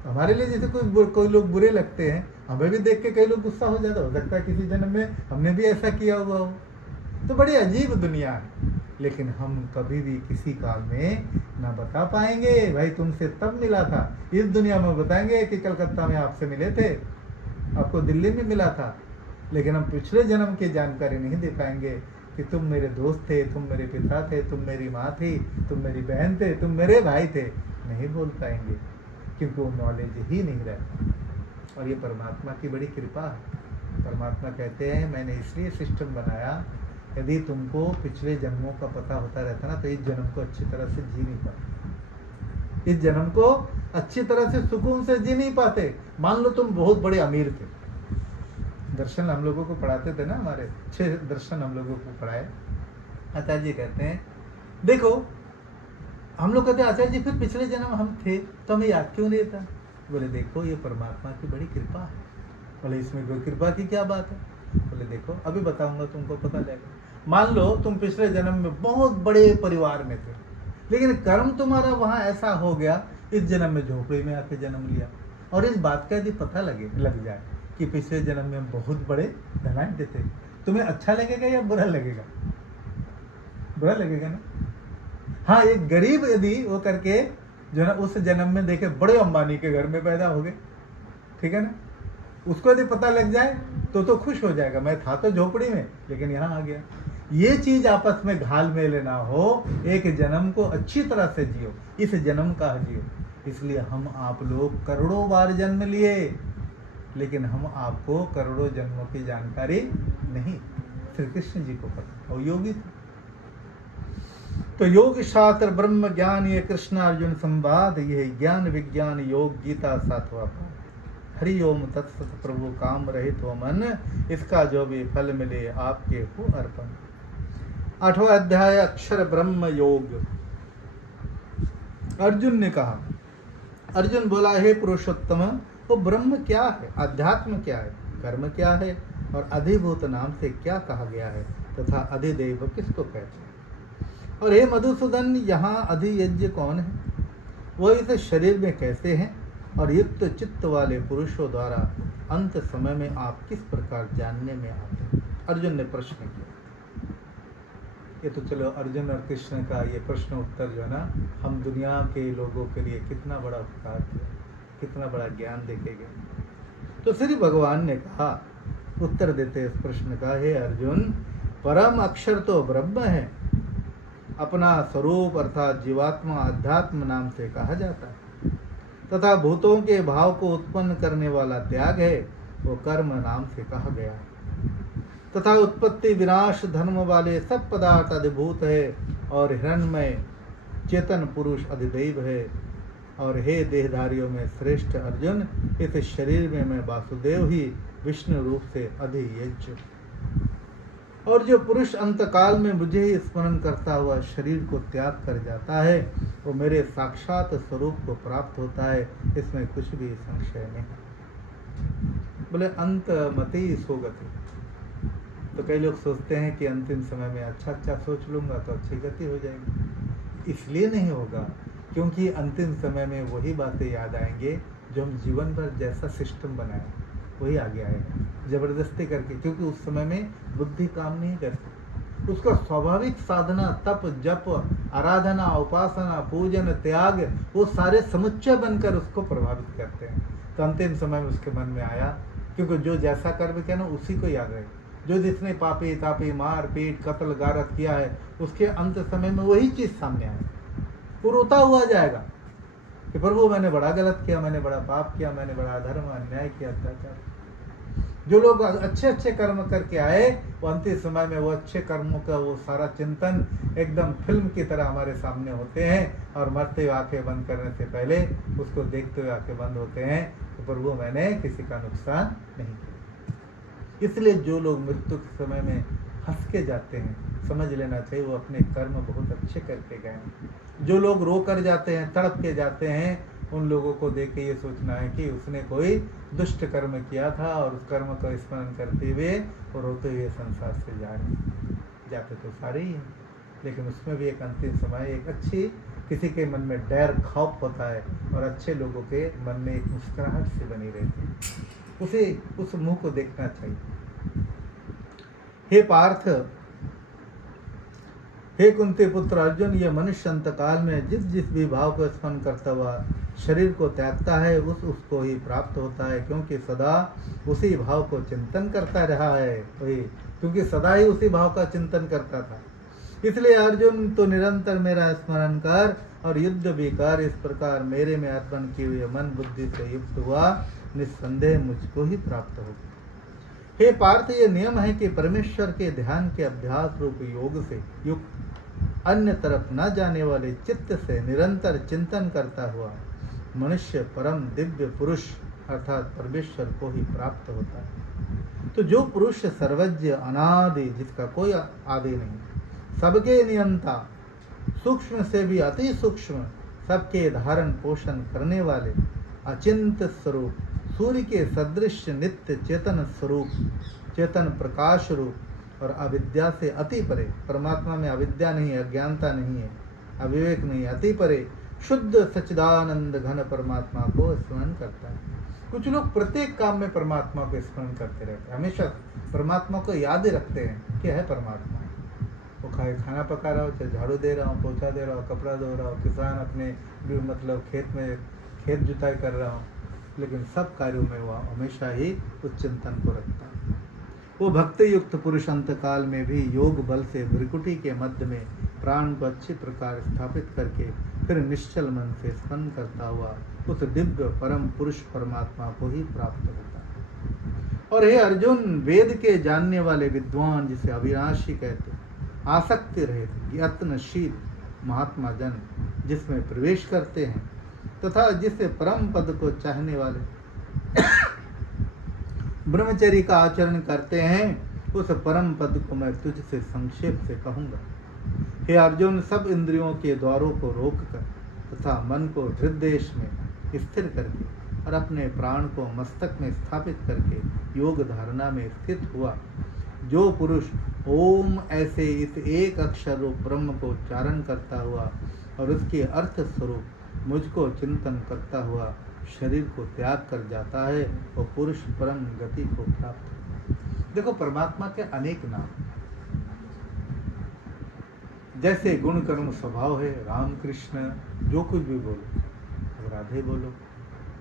हमारे लिए जैसे कोई लोग बुरे लगते हैं, हमें भी देख के कई लोग गुस्सा हो जाता, हो सकता है किसी जन्म में हमने भी ऐसा किया हुआ हो। तो बड़ी अजीब दुनिया है, लेकिन हम कभी भी किसी काल में ना बता पाएंगे भाई तुमसे तब मिला था। इस दुनिया में बताएंगे कि कलकत्ता में आपसे मिले थे, आपको दिल्ली में मिला था, लेकिन हम पिछले जन्म की जानकारी नहीं दे पाएंगे कि तुम मेरे दोस्त थे, तुम मेरे पिता थे, तुम मेरी माँ थी, तुम मेरी बहन थे, तुम मेरे भाई थे, नहीं बोल पाएंगे, क्योंकि वो नॉलेज ही नहीं रहता। और ये परमात्मा की बड़ी कृपा है। परमात्मा कहते हैं मैंने इसलिए सिस्टम बनाया, यदि तुमको पिछले जन्मों का पता होता रहता ना, तो इस जन्म को अच्छी तरह से जी नहीं पाते, इस जन्म को अच्छी तरह से सुकून से जी नहीं पाते। मान लो तुम बहुत बड़े अमीर थे, दर्शन हम लोगों को पढ़ाते थे ना, हमारे 6 दर्शन हम लोगों को पढ़ाए। आचार्य जी कहते हैं देखो, हम लोग कहते हैं आचार्य जी फिर पिछले जन्म हम थे तो हमें याद क्यों नहीं था? बोले देखो ये परमात्मा की बड़ी कृपा है। बोले इसमें कोई कृपा की क्या बात है? बोले देखो अभी बताऊंगा, तुमको पता लगेगा। मान लो तुम पिछले जन्म में बहुत बड़े परिवार में थे, लेकिन कर्म तुम्हारा वहां ऐसा हो गया, इस जन्म में झोपड़ी में आके जन्म लिया, और इस बात का यदि पता लग जाए कि पिछले जन्म में हम बहुत बड़े धनाढ्य थे, तुम्हें अच्छा लगेगा या बुरा लगेगा? बुरा लगेगा ना। हाँ, एक गरीब यदि वो करके जो ना उस जन्म में देखे बड़े अंबानी के घर में पैदा हो गए, ठीक है ना, उसको यदि पता लग जाए तो खुश हो जाएगा, मैं था तो झोपड़ी में लेकिन यहाँ आ गया। ये चीज आपस में घाल मेल ना हो, एक जन्म को अच्छी तरह से जियो, इस जन्म का जियो। इसलिए हम आप लोग करोड़ों बार जन्म लिए, लेकिन हम आपको करोड़ों जन्मों की जानकारी नहीं, श्री कृष्ण जी को पता, और योगी थे। तो योग शास्त्र ब्रह्म ज्ञान ये कृष्ण अर्जुन संवाद, ये ज्ञान विज्ञान योग गीता 7वां पाठ। हरि ओम तत्सत प्रभु काम रहित हो मन, इसका जो भी फल मिले आपके हो अर्पण। 8वां अध्याय अक्षर ब्रह्म योग। अर्जुन ने कहा, अर्जुन बोला हे पुरुषोत्तम, वो ब्रह्म क्या है, अध्यात्म क्या है, कर्म क्या है, और अधिभूत नाम से क्या कहा गया है, तथा अधिदेव किसको कहते हैं? और हे मधुसूदन, यहाँ अधियज्ञ कौन है, वह इस शरीर में कैसे हैं, और युक्त चित्त वाले पुरुषों द्वारा अंत समय में आप किस प्रकार जानने में आते हैं? अर्जुन ने प्रश्न किया। ये तो चलो अर्जुन और कृष्ण का ये प्रश्न उत्तर जो है ना, हम दुनिया के लोगों के लिए कितना बड़ा उपकार किया, कितना बड़ा ज्ञान देके गए। तो श्री भगवान ने कहा उत्तर देते इस प्रश्न का, हे अर्जुन, परम अक्षर तो ब्रह्म है, अपना स्वरूप अर्थात जीवात्मा अध्यात्म नाम से कहा जाता है, तथा भूतों के भाव को उत्पन्न करने वाला त्याग है, वो कर्म नाम से कहा गया है, तथा उत्पत्ति विनाश धर्म वाले सब पदार्थ अधिभूत है, और हिरण्मय चेतन पुरुष अधिदैव है। और हे देहधारियों में श्रेष्ठ अर्जुन, इस शरीर में मैं वासुदेव ही विष्णु रूप से अधियज्ञ, और जो पुरुष अंतकाल में मुझे ही स्मरण करता हुआ शरीर को त्याग कर जाता है, वो मेरे साक्षात स्वरूप को प्राप्त होता है, इसमें कुछ भी संशय नहीं। बोले अंत मति सोगति। तो कई लोग सोचते हैं कि अंतिम समय में अच्छा सोच लूंगा तो अच्छी गति हो जाएगी। इसलिए नहीं होगा क्योंकि अंतिम समय में वही बातें याद आएंगे जो हम जीवन भर जैसा सिस्टम बनाए वही आगे आएगा जबरदस्ती करके, क्योंकि उस समय में बुद्धि काम नहीं करती। उसका स्वाभाविक साधना, तप, जप, आराधना, उपासना, पूजन, त्याग, वो सारे समुच्चय बनकर उसको प्रभावित करते हैं। तो अंतिम समय में उसके मन में आया, क्योंकि जो जैसा कर्म किया ना उसी को याद रहे, जो जिसने पापी तापी मार पीट कत्ल गारत किया है, उसके अंत समय में वही चीज़ सामने आए, वो रोता हुआ जाएगा कि प्रभु मैंने बड़ा गलत किया, मैंने बड़ा पाप किया, मैंने बड़ा अधर्म अन्याय किया, अत्याचार। जो लोग अच्छे अच्छे कर्म करके आए, वो अंतिम समय में वो अच्छे कर्मों का वो सारा चिंतन एकदम फिल्म की तरह हमारे सामने होते हैं, और मरते हुए आंखें बंद करने से पहले उसको देखते हुए आंखें बंद होते हैं तो प्रभु मैंने किसी का नुकसान नहीं किया। इसलिए जो लोग मृत्यु के समय में हंस के जाते हैं, समझ लेना चाहिए वो अपने कर्म बहुत अच्छे करके गए हैं। जो लोग रो कर जाते हैं, तड़प के जाते हैं, उन लोगों को देख के ये सोचना है कि उसने कोई दुष्ट कर्म किया था और उस कर्म का स्मरण करते हुए वो रोते हुए संसार से जा रहे हैं। जाते तो सारे ही हैं, लेकिन उसमें भी एक अंतिम समय एक अच्छी किसी के मन में डर खौफ होता है और अच्छे लोगों के मन में एक मुस्कुराहट से बनी रहती है, उसे उस मुंह को देखना चाहिए। हे पार्थ, हे कुंती पुत्र अर्जुन, ये मनुष्य अंतकाल में जिस जिस भी भाव को स्मरण करता हुआ शरीर को त्यागता है उसको ही प्राप्त होता है, क्योंकि सदा उसी भाव को चिंतन करता रहा है वही, क्योंकि सदा ही उसी भाव का चिंतन करता था। इसलिए अर्जुन तो निरंतर मेरा स्मरण कर और युद्ध भी कर, इस प्रकार मेरे में अर्पण किए हुए मन बुद्धि से युक्त हुआ निस्संदेह मुझको ही प्राप्त होगा। हे पार्थ, ये नियम है कि परमेश्वर के ध्यान के अभ्यास रूप योग से युक्त अन्य तरफ न जाने वाले चित्त से निरंतर चिंतन करता हुआ मनुष्य परम दिव्य पुरुष अर्थात परमेश्वर को ही प्राप्त होता है। तो जो पुरुष सर्वज्ञ अनादि, जिसका कोई आदि नहीं, सबके नियंता, सूक्ष्म से भी अति सूक्ष्म, सबके धारण पोषण करने वाले अचिंत स्वरूप, सूर्य के सदृश नित्य चेतन स्वरूप, चेतन प्रकाश रूप और अविद्या से अति परे, परमात्मा में अविद्या नहीं है, अज्ञानता नहीं है, अविवेक नहीं, अति परे शुद्ध सच्चिदानंद घन परमात्मा को स्मरण करता है। कुछ लोग प्रत्येक काम में परमात्मा को स्मरण करते रहते हैं, हमेशा परमात्मा को याद रखते हैं कि है परमात्मा। वो खाना पका रहा हो, चाहे झाड़ू दे रहा हूँ, पोछा दे रहा हूँ, कपड़ा धो रहा हूँ, किसान अपने मतलब खेत जुताई कर रहा हूँ, लेकिन सब कार्यों में वह हमेशा ही उस चिंतन को रखता है। वो भक्ति युक्त पुरुष अंतकाल में भी योग बल से भ्रिकुटी के मध्य में प्राण को अच्छी प्रकार स्थापित करके फिर निश्चल मन से स्मरण करता हुआ उस दिव्य परम पुरुष परमात्मा को ही प्राप्त होता है। और हे अर्जुन, वेद के जानने वाले विद्वान, जिसे अविनाशी कहते, आसक्ति रहित यत्नशील महात्मा जन जिसमें प्रवेश करते हैं तथा जिससे परम पद को चाहने वाले ब्रह्मचर्य का आचरण करते हैं, उस परम पद को मैं तुझसे संक्षेप से कहूँगा। हे अर्जुन, सब इंद्रियों के द्वारों को रोककर तथा मन को हृदय में स्थिर करके और अपने प्राण को मस्तक में स्थापित करके योग धारणा में स्थित हुआ जो पुरुष ओम ऐसे इस एक अक्षर रूप ब्रह्म को उच्चारण करता हुआ और उसके अर्थ स्वरूप मुझको चिंतन करता हुआ शरीर को त्याग कर जाता है, वो पुरुष परम गति को प्राप्त। देखो, परमात्मा के अनेक नाम, जैसे गुण कर्म स्वभाव है, राम कृष्ण, जो कुछ भी बोलो, अब राधे बोलो,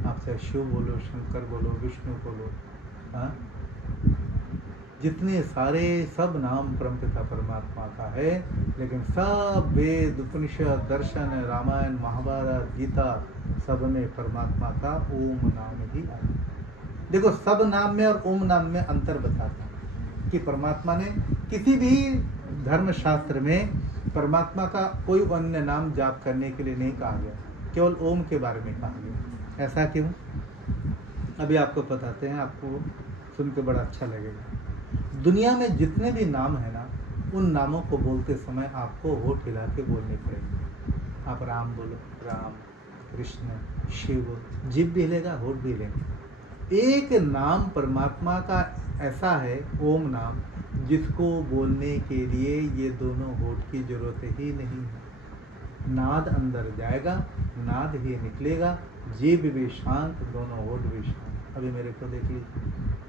आप चाहे शिव बोलो, शंकर बोलो, विष्णु बोलो, हाँ, जितने सारे सब नाम परमपिता परमात्मा का है, लेकिन सब वेद उपनिषद दर्शन रामायण महाभारत गीता सब में परमात्मा का ओम नाम ही आया। देखो, सब नाम में और ओम नाम में अंतर बताता है कि परमात्मा ने किसी भी धर्मशास्त्र में परमात्मा का कोई अन्य नाम जाप करने के लिए नहीं कहा गया, केवल ओम के बारे में कहा गया। ऐसा क्यों? अभी आपको बताते हैं, आपको सुन के बड़ा अच्छा लगेगा। दुनिया में जितने भी नाम है ना, उन नामों को बोलते समय आपको होठ हिला के बोलने पड़ेंगे। आप राम बोलो, राम, कृष्ण, शिव, जीभ भी हिलेगा, होठ भी हिलेंगे। एक नाम परमात्मा का ऐसा है, ओम नाम, जिसको बोलने के लिए ये दोनों होठ की जरूरत ही नहीं है। नाद अंदर जाएगा, नाद ही निकलेगा, जीभ भी शांत, दोनों होठ भी शांत। अभी मेरे को देख लीजिए।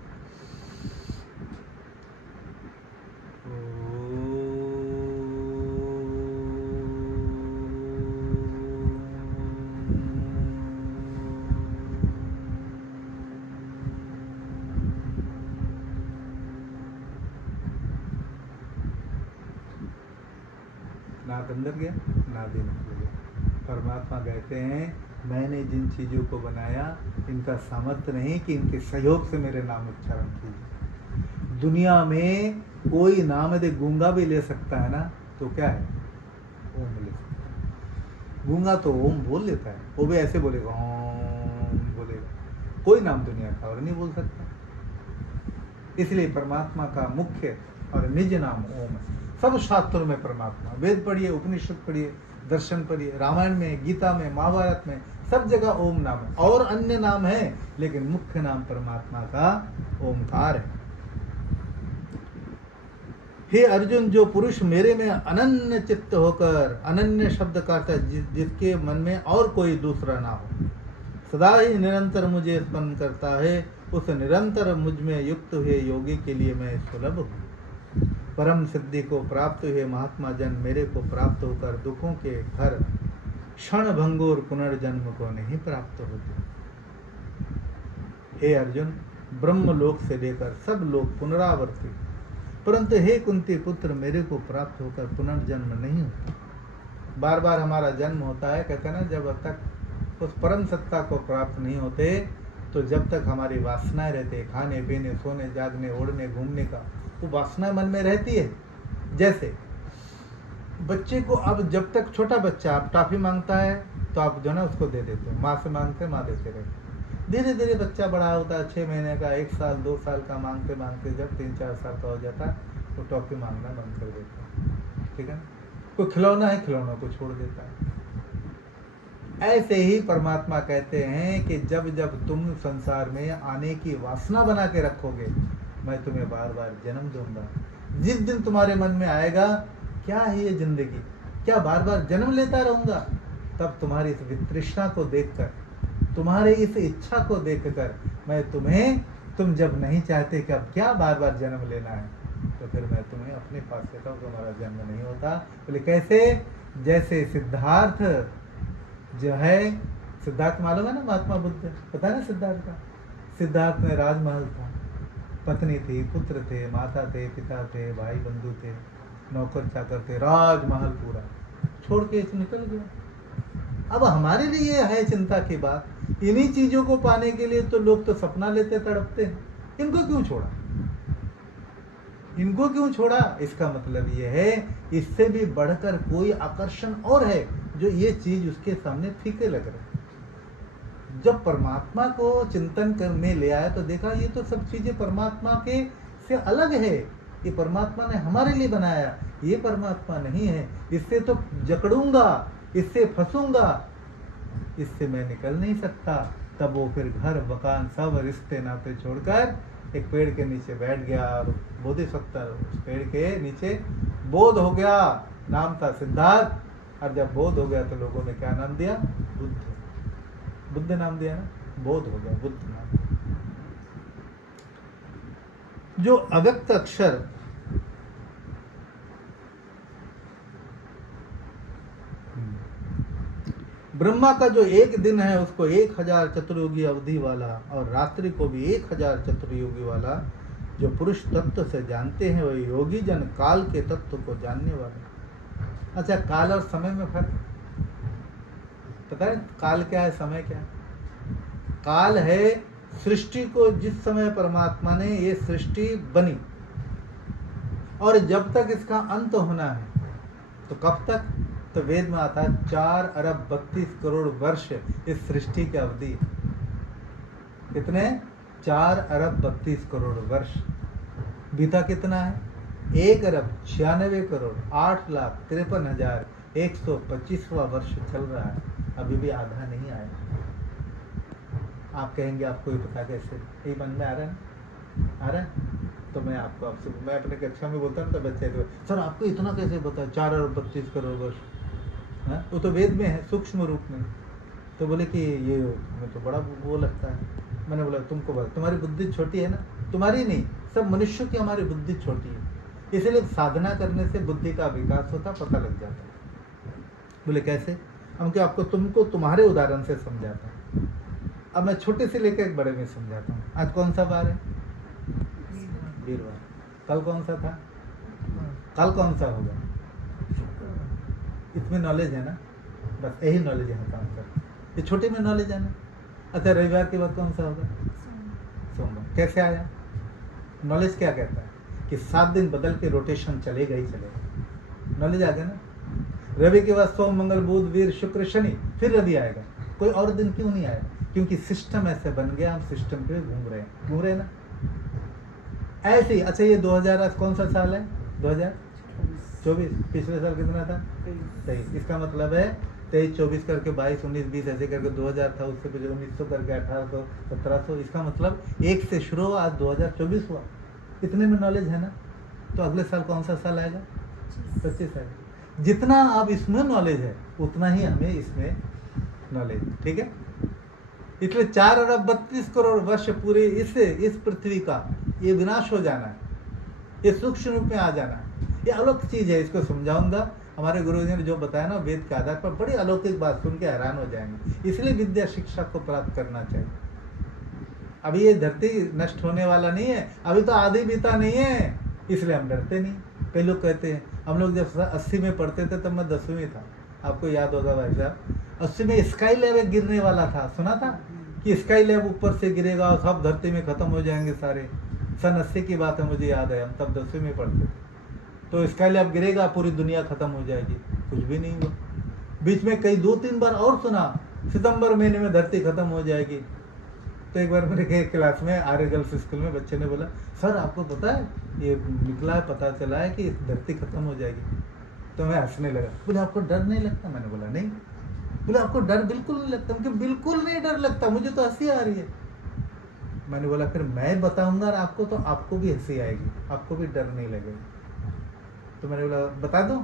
नाक अंदर गया, नाभि निकल गया। परमात्मा कहते हैं मैंने जिन चीज़ों को बनाया इनका सामर्थ्य नहीं कि इनके सहयोग से मेरे नाम उच्चारण कीजिए। दुनिया में कोई नाम यदि गूंगा भी ले सकता है ना, तो क्या है, ओम ले सकता है। गूंगा तो ओम बोल लेता है, वो भी ऐसे बोलेगा, ओम बोलेगा। कोई नाम दुनिया का और नहीं बोल सकता। इसलिए परमात्मा का मुख्य और निज नाम ओम है। सब शास्त्रों में परमात्मा, वेद पढ़िए, उपनिषद पढ़िए, दर्शन पढ़िए, रामायण में, गीता में, महाभारत में, सब जगह ओम नाम है। और अन्य नाम है, लेकिन मुख्य नाम परमात्मा का ओमकार है। हे अर्जुन, जो पुरुष मेरे में अनन्य चित्त होकर, अनन्य शब्द का अर्थ जिसके मन में और कोई दूसरा ना हो, सदा ही निरंतर मुझे स्मरण करता है, उस निरंतर मुझ में युक्त हुए योगी के लिए मैं सुलभ हूँ। परम सिद्धि को प्राप्त हुए महात्मा जन मेरे को प्राप्त होकर दुखों के घर क्षण भंगुर पुनर्जन्म को नहीं प्राप्त होते। हे अर्जुन, ब्रह्मलोक से लेकर सब लोग पुनरावर्ती, परंतु हे कुंती पुत्र मेरे को प्राप्त होकर पुनर्जन्म नहीं होता। बार बार हमारा जन्म होता है, कहते हैं ना, जब तक उस परम सत्ता को प्राप्त नहीं होते, तो जब तक हमारी वासनाएं रहती है, खाने पीने, सोने, जागने, ओढ़ने, घूमने का, वो वासना मन में रहती है। जैसे बच्चे को, अब जब तक छोटा बच्चा आप टॉफी मांगता है तो आप जो ना उसको दे देते हो, माँ से मांगते माँ देते रहते। धीरे धीरे बच्चा बड़ा होता है, 6 महीने का, 1 साल, 2 साल का, मांगते मांगते जब 3-4 साल का हो जाता है तो टॉफी मांगना बंद कर देता है। ठीक है ना? कोई खिलौना है, खिलौनों को छोड़ देता है। ऐसे ही परमात्मा कहते हैं कि जब जब तुम संसार में आने की वासना बना के रखोगे, मैं तुम्हें बार बार जन्म दूंगा। जिस दिन तुम्हारे मन में आएगा क्या है ये जिंदगी, क्या बार बार जन्म लेता रहूंगा, तब तुम्हारी इस वितृष्णा को देखकर, तुम्हारे इस इच्छा को देखकर मैं तुम्हें, तुम जब नहीं चाहते कि अब क्या बार बार जन्म लेना है, तो फिर मैं तुम्हें अपने पास लेता हूँ, तुम्हारा जन्म नहीं होता। बोले कैसे? जैसे सिद्धार्थ जो है, सिद्धार्थ मालूम है ना, महात्मा बुद्ध, पता है ना सिद्धार्थ का? सिद्धार्थ में राजमहल था, पत्नी थी, पुत्र थे, माता थे, पिता थे, भाई बंधु थे, नौकर चाकर थे, राजमहल पूरा छोड़ के निकल गया। अब हमारे लिए है चिंता की बात, इन्हीं चीजों को पाने के लिए तो लोग तो सपना लेते, तड़पते हैं। इनको क्यों छोड़ा? इनको क्यों छोड़ा? इसका मतलब ये है, इससे भी बढ़कर कोई आकर्षण और है जो ये चीज उसके सामने फीके लग रहे। जब परमात्मा को चिंतन करने ले आया तो देखा ये तो सब चीजें परमात्मा के से अलग है, ये परमात्मा ने हमारे लिए बनाया, ये परमात्मा नहीं है, इससे तो जकड़ूंगा, इससे फंसूंगा, इससे मैं निकल नहीं सकता। तब वो फिर घर मकान सब रिश्ते नाते छोड़कर एक पेड़ के नीचे बैठ गया और बोधिसत्व उस पेड़ के नीचे बोध हो गया। नाम था सिद्धार्थ। और जब बोध हो गया तो लोगों ने क्या नाम दिया? बुद्ध। बुद्ध नाम दिया ना, बोध हो गया, बुद्ध नाम। जो अव्यक्त अक्षर ब्रह्मा का जो एक दिन है उसको 1000 चतुर्युगी अवधि वाला, और रात्रि को भी 1000 चतुर्युगी वाला जो पुरुष तत्व से जानते हैं वही योगी जन काल के तत्व को जानने वाले। अच्छा, काल और समय में फर्क पता है? काल क्या है, समय क्या है? काल है सृष्टि को, जिस समय परमात्मा ने ये सृष्टि बनी और जब तक इसका अंत होना है, तो कब तक? तो वेद में आता है 4 अरब 32 करोड़ वर्ष इस सृष्टि की अवधि। कितने? 4 अरब 32 करोड़ वर्ष। बीता कितना है? 1 अरब 96 करोड़ 8,53,125वां वर्ष चल रहा है, अभी भी आधा नहीं आया। आप कहेंगे आपको ये पता कैसे? ये मन में आ रहा है? आ रहा है? तो मैं आपको मैं अपने कक्षा में बोलता हूँ तो बच्चे तो, सर आपको इतना कैसे पता? 4 अरब 32 करोड़ वर्ष। हाँ, वो तो वेद में है सूक्ष्म रूप में। तो बोले कि ये हमें तो बड़ा वो लगता है। मैंने बोला तुमको बोला, तुम्हारी बुद्धि छोटी है ना, तुम्हारी नहीं, सब मनुष्यों की हमारी बुद्धि छोटी है, इसलिए साधना करने से बुद्धि का विकास होता, पता लग जाता है। बोले कैसे? हम क्या आपको तुमको तुम्हारे उदाहरण से समझाता हूँ। अब मैं छोटे से लेकर एक बड़े में समझाता हूँ। आज कौन सा बार है? वीरवार। कल कौन सा था? कल कौन सा होगा? इसमें नॉलेज है ना, बस यही नॉलेज यहाँ काम कर रहा है। ये छोटे में नॉलेज है ना। अच्छा, रविवार के बाद कौन सा होगा? सोमवार। कैसे आया? नॉलेज क्या कहता है कि 7 दिन बदल के रोटेशन चलेगा ही चलेगा। नॉलेज आ गया ना। रवि के बाद सोम, मंगल, बुध, वीर, शुक्र, शनि, फिर रवि आएगा। कोई और दिन क्यों नहीं आया? क्योंकि सिस्टम ऐसे बन गया, हम सिस्टम पे घूम रहे हैं ना ऐसे ही। अच्छा, ये 2000 आज कौन सा साल है? 2024। पिछले साल कितना था? 23। इसका मतलब है 23, 24 करके 22, 19, 20 ऐसे करके 2000 था, उससे पहले 1900 करके 1800, 1700। इसका मतलब 1 से शुरू हुआ, आज 2024 हुआ। इतने में नॉलेज है ना। तो अगले साल कौन सा साल आएगा? 25 आएगा। जितना अब इसमें नॉलेज है उतना ही हमें इसमें नॉलेज, ठीक है। इसलिए 4 अरब 32 करोड़ वर्ष पूरे इस पृथ्वी का ये विनाश हो जाना है, ये सूक्ष्म रूप में आ जाना है। ये अलौकिक चीज है, इसको समझाऊंगा। हमारे गुरुजी ने जो बताया ना वेद के आधार पर, बड़ी अलौकिक बात सुन के हैरान हो जाएंगे। इसलिए विद्या शिक्षा को प्राप्त करना चाहिए। अभी ये धरती नष्ट होने वाला नहीं है, अभी तो आधी बीता नहीं है, इसलिए हम डरते नहीं। कई लोग कहते हैं, हम लोग जब 80 में पढ़ते थे तब मैं 10वीं में था, आपको याद होगा भाई साहब। 80 में स्काई लैब गिरने वाला था, सुना था कि स्काई लैब ऊपर से गिरेगा और सब धरती में खत्म हो जाएंगे सारे। सन 80 की बात है, मुझे याद है, हम तब 10वीं में पढ़ते थे। तो स्काई लैब गिरेगा, पूरी दुनिया खत्म हो जाएगी। कुछ भी नहीं हुआ। बीच में कई 2-3 बार और सुना, सितंबर महीने में धरती खत्म हो जाएगी। तो एक बार मेरे क्लास में आर्य गर्ल्स स्कूल में बच्चे ने बोला, सर आपको पता है ये निकला है, पता चला है कि धरती खत्म हो जाएगी। तो मैं हंसने लगा। बोले आपको डर नहीं लगता? मैंने बोला नहीं। बोले आपको डर बिल्कुल नहीं लगता? मुझे बिल्कुल नहीं डर लगता, मुझे तो हंसी आ रही है। मैंने बोला फिर मैं बताऊंगा आपको तो आपको भी हंसी आएगी, आपको भी डर नहीं लगेगा। तो मैंने बोला बता दूं?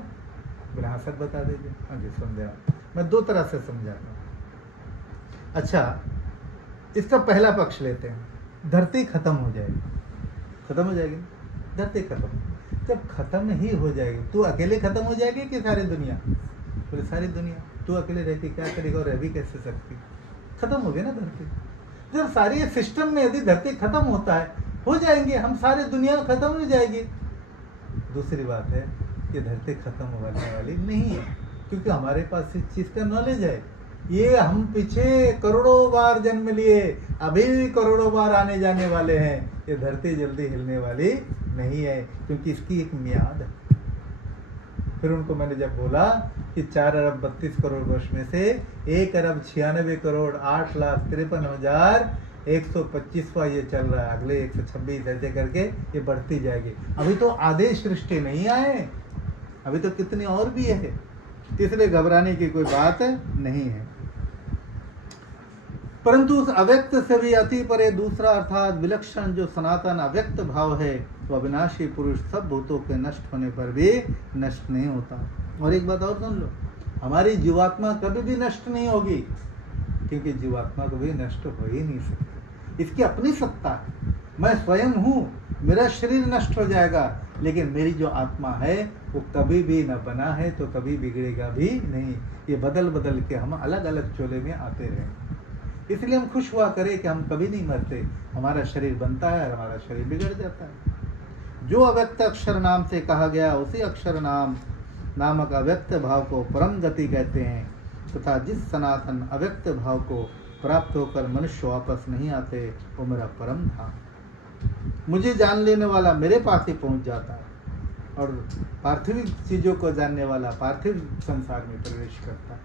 बोला हाँ सर बता दीजिए। हाँ जी समझा। मैं 2 तरह से समझाता हूँ। अच्छा, इसका पहला पक्ष लेते हैं। धरती खत्म हो जाएगी। खत्म हो जाएगी धरती खत्म। जब खत्म ही हो जाएगी, तू अकेले खत्म हो जाएगी कि सारी दुनिया? बोले सारी दुनिया। तू अकेले रहती क्या करेगा और रह भी कैसे सकती? खत्म हो गई ना धरती। जब सारी सिस्टम में यदि धरती खत्म होता है, हो जाएंगे हम, सारी दुनिया खत्म हो जाएगी। दूसरी बात है कि धरती खत्म होने वाली नहीं है, क्योंकि हमारे पास इस चीज का नॉलेज है। ये हम पीछे करोड़ों बार जन्म लिए, अभी भी करोड़ों बार आने जाने वाले हैं। ये धरती जल्दी हिलने वाली नहीं है, क्योंकि इसकी एक मियाद है। फिर उनको मैंने जब बोला कि 4 अरब 32 करोड़ वर्ष में से 1 अरब 96 करोड़ 8,53,125वां ये चल रहा है, अगले 126 ऐसे करके ये बढ़ती जाएगी। अभी तो आधे सृष्टि नहीं आए, अभी तो कितनी और भी है, इसलिए घबराने की कोई बात नहीं है। परंतु उस अव्यक्त से भी अति परे दूसरा अर्थात विलक्षण जो सनातन अव्यक्त भाव है, तो अविनाशी पुरुष सब भूतों के नष्ट होने पर भी नष्ट नहीं होता। और एक बात और सुन लो, हमारी जीवात्मा कभी भी नष्ट नहीं होगी, क्योंकि जीवात्मा कभी नष्ट हो ही नहीं सकती। इसकी अपनी सत्ता है। मैं स्वयं हूँ, मेरा शरीर नष्ट हो जाएगा, लेकिन मेरी जो आत्मा है वो कभी भी न बना है तो कभी बिगड़ेगा भी नहीं। ये बदल बदल के हम अलग अलग चोले में आते रहें। इसलिए हम खुश हुआ करें कि हम कभी नहीं मरते। हमारा शरीर बनता है और हमारा शरीर बिगड़ जाता है। जो अव्यक्त अक्षर नाम से कहा गया, उसी अक्षर नामक अव्यक्त भाव को परम गति कहते हैं, तथा जिस सनातन अव्यक्त भाव को प्राप्त होकर मनुष्य वापस नहीं आते, वो मेरा परम धाम। मुझे जान लेने वाला मेरे पास ही पहुंच जाता है, और पार्थिव चीजों को जानने वाला पार्थिव संसार में प्रवेश करता है।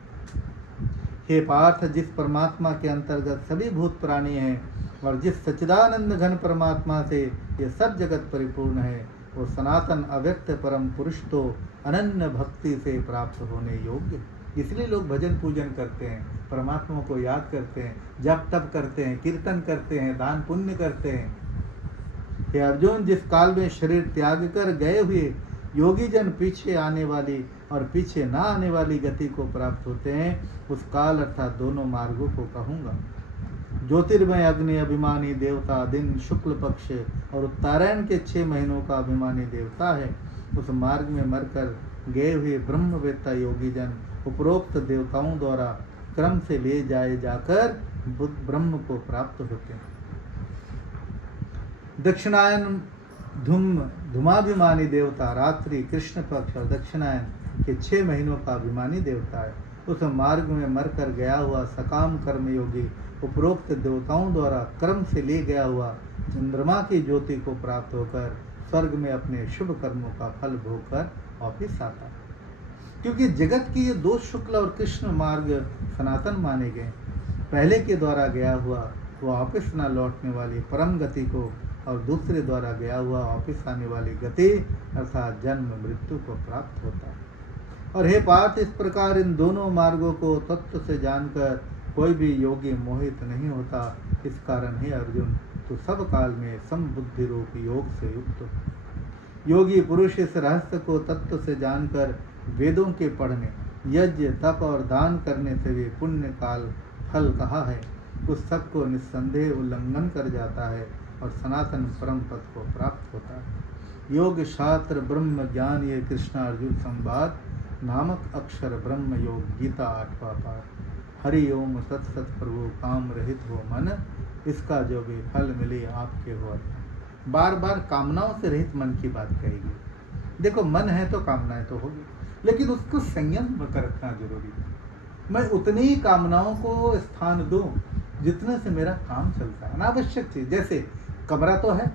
हे पार्थ, जिस परमात्मा के अंतर्गत सभी भूत प्राणी हैं और जिस सच्चिदानंद घन परमात्मा से ये सब जगत परिपूर्ण है, वो सनातन अव्यक्त परम पुरुष तो अनन्य भक्ति से प्राप्त होने योग्य। इसलिए लोग भजन पूजन करते हैं, परमात्मा को याद करते हैं, जप तप करते हैं, कीर्तन करते हैं, दान पुण्य करते हैं। हे अर्जुन, जिस काल में शरीर त्याग कर गए हुए योगी जन पीछे आने वाली और पीछे ना आने वाली गति को प्राप्त होते हैं, उस काल अर्थात दोनों मार्गों को कहूँगा। ज्योतिर्मय अग्नि अभिमानी देवता दिन शुक्ल पक्ष और उत्तरायण के 6 महीनों का अभिमानी देवता है। उस मार्ग में मरकर गए हुए ब्रह्मवेत्ता योगी जन उपरोक्त देवताओं द्वारा क्रम से ले जाए जाकर बुद्ध ब्रह्म को प्राप्त होते हैं। दक्षिणायन धूमाभिमानी देवता रात्रि कृष्ण पक्ष और दक्षिणायन कि 6 महीनों का अभिमानी देवता है। उस मार्ग में मरकर गया हुआ सकाम कर्मयोगी उपरोक्त देवताओं द्वारा कर्म से ले गया हुआ चंद्रमा की ज्योति को प्राप्त होकर स्वर्ग में अपने शुभ कर्मों का फल भोग कर वापिस आता है। क्योंकि जगत की ये दो शुक्ल और कृष्ण मार्ग सनातन माने गए। पहले के द्वारा गया हुआ वो वापिस न लौटने वाली परम गति को और दूसरे द्वारा गया हुआ वापिस आने वाली गति अर्थात जन्म मृत्यु को प्राप्त होता है। और हे पार्थ, इस प्रकार इन दोनों मार्गों को तत्व से जानकर कोई भी योगी मोहित नहीं होता। इस कारण हे अर्जुन, तो सब काल में समबुद्धि रूप योग से युक्त हो। योगी पुरुष इस रहस्य को तत्व से जानकर वेदों के पढ़ने, यज्ञ, तप और दान करने से भी पुण्य काल फल कहा है, उस सब को निस्संदेह उल्लंघन कर जाता है और सनातन परम पद को प्राप्त होता है। योग शास्त्र ब्रह्म ज्ञान ये कृष्ण अर्जुन संवाद नामक अक्षर ब्रह्म योग गीता 8वां पाठ। हरि ओम तत्सत प्रभु काम रहित हो मन, इसका जो भी फल मिले आपके हो। बार बार कामनाओं से रहित मन की बात कहेगी। देखो, मन है तो कामनाएं तो होगी, लेकिन उसको संयम कर रखना जरूरी है। मैं उतनी ही कामनाओं को स्थान दूं जितने से मेरा काम चलता है। अनावश्यक चीज, जैसे कमरा तो है,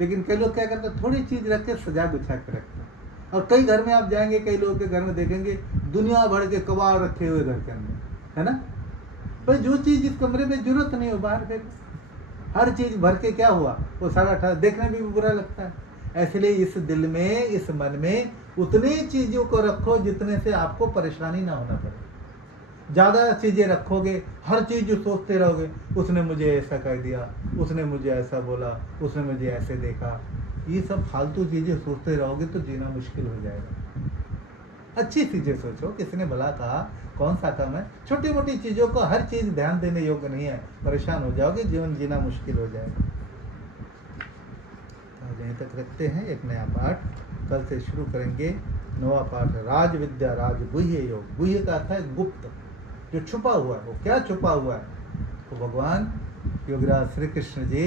लेकिन कई लोग क्या करते हैं, थोड़ी चीज रख के सजा गुछा के रखते हैं। और कई घर में आप जाएंगे, कई लोगों के घर में देखेंगे दुनिया भर के कबाड़ रखे हुए घर के अंदर, है ना। पर जो चीज इस कमरे में जरूरत नहीं हो बाहर फेंक। हर चीज भर के क्या हुआ, वो सारा देखने में भी बुरा लगता है। इसलिए इस दिल में, इस मन में उतनी चीजों को रखो जितने से आपको परेशानी ना होना पड़े। ज़्यादा चीज़ें रखोगे, हर चीज़ जो सोचते रहोगे, उसने मुझे ऐसा कह दिया, उसने मुझे ऐसा बोला, उसने मुझे ऐसे देखा, ये सब फालतू चीज़ें सोचते रहोगे तो जीना मुश्किल हो जाएगा। अच्छी चीज़ें सोचो, किसने भला कहा, कौन सा काम है। छोटी मोटी चीज़ों को, हर चीज़ ध्यान देने योग्य नहीं है, परेशान हो जाओगे, जीवन जीना मुश्किल हो जाएगा। तो यहीं तक रखते हैं। एक नया पाठ कल से शुरू करेंगे। 9वां पाठ, राज विद्या राज गुह्य योग। गुह्य का अर्थ है गुप्त, जो छुपा हुआ है। वो क्या छुपा हुआ है, तो भगवान योगीराज श्री कृष्ण जी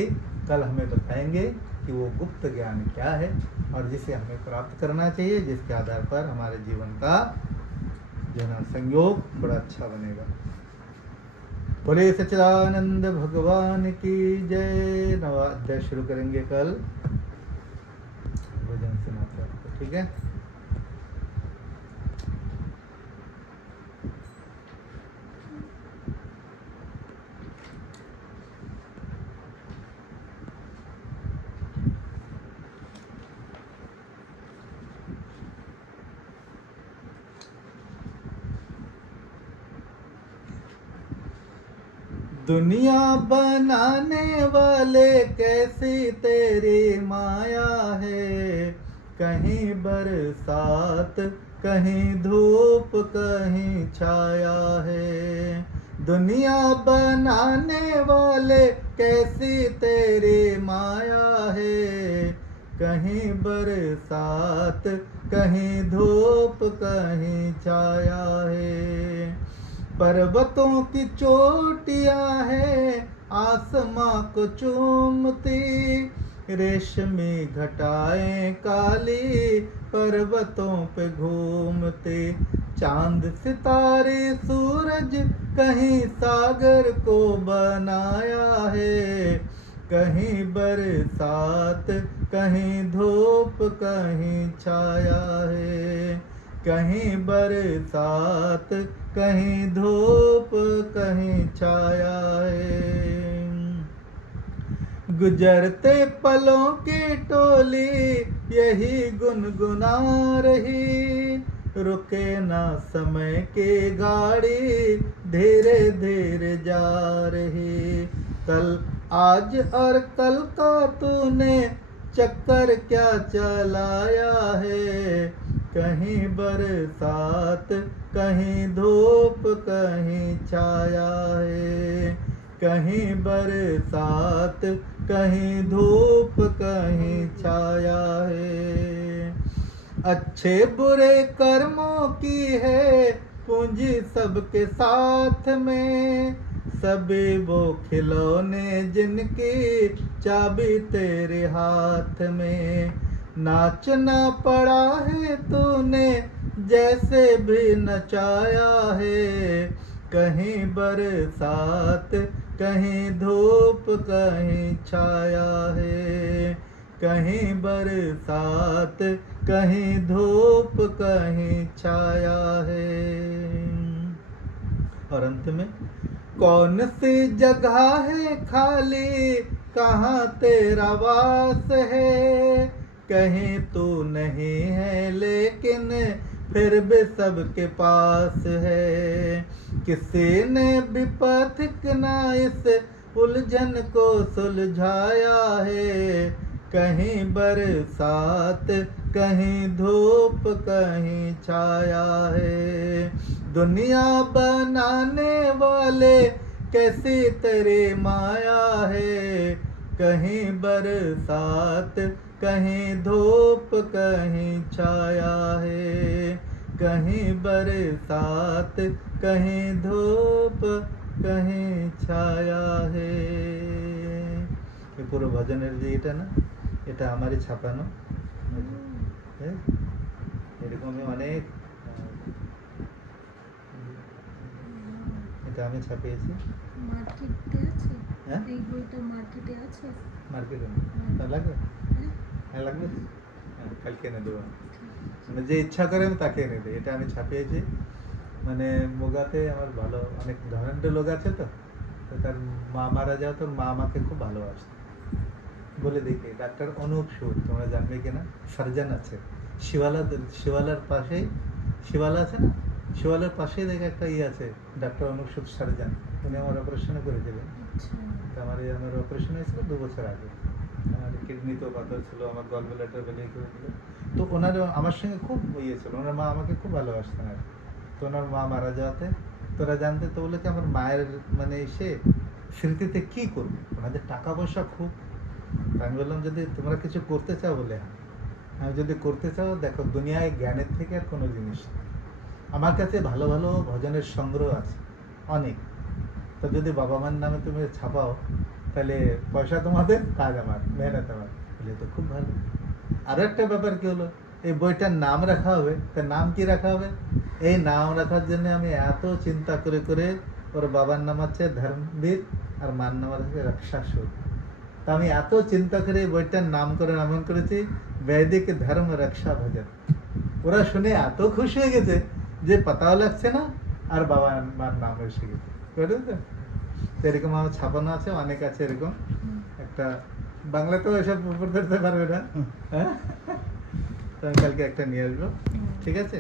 कल हमें बताएंगे कि वो गुप्त ज्ञान क्या है और जिसे हमें प्राप्त करना चाहिए, जिसके आधार पर हमारे जीवन का जो है ना संयोग बड़ा अच्छा बनेगा। बोले सच्चिदानंद भगवान की जय। नवा अध्याय शुरू करेंगे कल। भजन सुनाते हैं आपको, ठीक है। दुनिया बनाने वाले कैसी तेरी माया है, कहीं बरसात कहीं धूप कहीं छाया है। दुनिया बनाने वाले कैसी तेरी माया है, कहीं बरसात कहीं धूप कहीं छाया है। पर्वतों की चोटियां है आसमां को चूमती, रेशमी घटाएं काली पर्वतों पे घूमते। चांद सितारे सूरज कहीं सागर को बनाया है, कहीं बरसात कहीं धूप कहीं छाया है। कहीं बरसात कहीं धूप कहीं छाया है। गुजरते पलों की टोली यही गुनगुना रही, रुके ना समय की गाड़ी धीरे धीरे जा रही। कल आज और कल का तूने चक्कर क्या चलाया है, कहीं बरसात कहीं धूप कहीं छाया है। कहीं बरसात कहीं धूप कहीं छाया है। अच्छे बुरे कर्मों की है पूंजी सबके साथ में, सभी वो खिलौने जिनकी चाबी तेरे हाथ में। नाचना पड़ा है तूने जैसे भी नचाया है, कहीं बरसात कहीं धूप कहीं छाया है, कहीं बरसात कहीं धूप कहीं छाया है। और अंत में, कौन सी जगह है खाली, कहाँ तेरा वास है, कहीं तू नहीं है लेकिन फिर भी सबके पास है। किसी ने भी पथिक ना इस उलझन को सुलझाया है, कहीं बरसात कहीं धूप कहीं छाया है। दुनिया बनाने वाले कैसी तेरी माया है, कहीं बरसात कहीं धूप कहीं छाया है, कहीं बरसात कहीं धूप कहीं छाया है। ये পুরো ভজনের যে এটা না, এটা আমারই ছাপানো। হ্যাঁ, এরকমই অনেক, এটা আমি ছাপিয়েছি। মার্কেটে আছে? হ্যাঁ, এই বইটা মার্কেটে আছে? মার্কেটে না লাগবে? হ্যাঁ লাগবে, হ্যাঁ কালকে এনে দেবো। মানে যে ইচ্ছা করে আমি তাকে এনে দিই। এটা আমি ছাপিয়েছি। মানে মোগাতে আমার ভালো অনেক ধরনের লোক আছে, তো তো তার মা মারা যাও, তোর মা আমাকে খুব ভালোবাসে। বলে দেখি, ডাক্তার অনুপ সুদ, তোমরা জানবে কিনা, সার্জন আছে শিবালার পাশেই, শিবালা আছে না, শিবালার পাশেই দেখে একটা আছে, ডাক্তার অনুপ সুদ সার্জন। উনি আমার অপারেশনে করেছিলেন। তো আমার অপারেশন হয়েছিল 2 বছর আগে। আমার কিডনিতেও পাথর ছিল, আমার গল ব্লাডার বেরিয়ে করেছিল। তো ওনার আমার সঙ্গে খুব ইয়ে ছিল, ওনার মা আমাকে খুব ভালোবাসতেন আর কি। তো ওনার মা মারা যাওয়াতে তোরা জানতে, তো বলে কি আমার মায়ের মানে এসে স্মৃতিতে কি করবে, ওনাদের টাকা পয়সা খুব। আমি বললাম যদি তোমরা কিছু করতে চাও, বলে হ্যাঁ, আমি যদি করতে চাও, দেখো দুনিয়ায় জ্ঞানের থেকে আর কোনো জিনিস নেই। আমার কাছে ভালো ভালো ভজনের সংগ্রহ আছে অনেক। তো যদি বাবা মার নামে তুমি ছাপাও, তাহলে পয়সা তোমাদের, কাজ আমার, মেহনত আমার। বলে তো খুব ভালো। আরও একটা ব্যাপার কি হলো, এই বইটার নাম রাখা হবে। তার নাম কি রাখা হবে? এই নাম রাখার জন্য আমি এত চিন্তা করে করে, ওর বাবার নাম আছে ধর্মবীর আর মার নাম আছে রক্ষাসুর। তা আমি এত চিন্তা করে এই বইটার নামকরণ এমন করেছি, বৈদিক ধর্ম রক্ষা ভজন। ওরা শুনে এত খুশি হয়ে গেছে যে পাতাও লাগছে না, আর বাবা মার নাম এসে গেছে। বুঝলেন তো? তো এরকম আমার ছাপানো আছে, অনেক আছে এরকম। একটা বাংলাতেও এসব উপর ধরতে পারবে না, হ্যাঁ। তো আমি কালকে একটা নিয়ে আসবো, ঠিক আছে?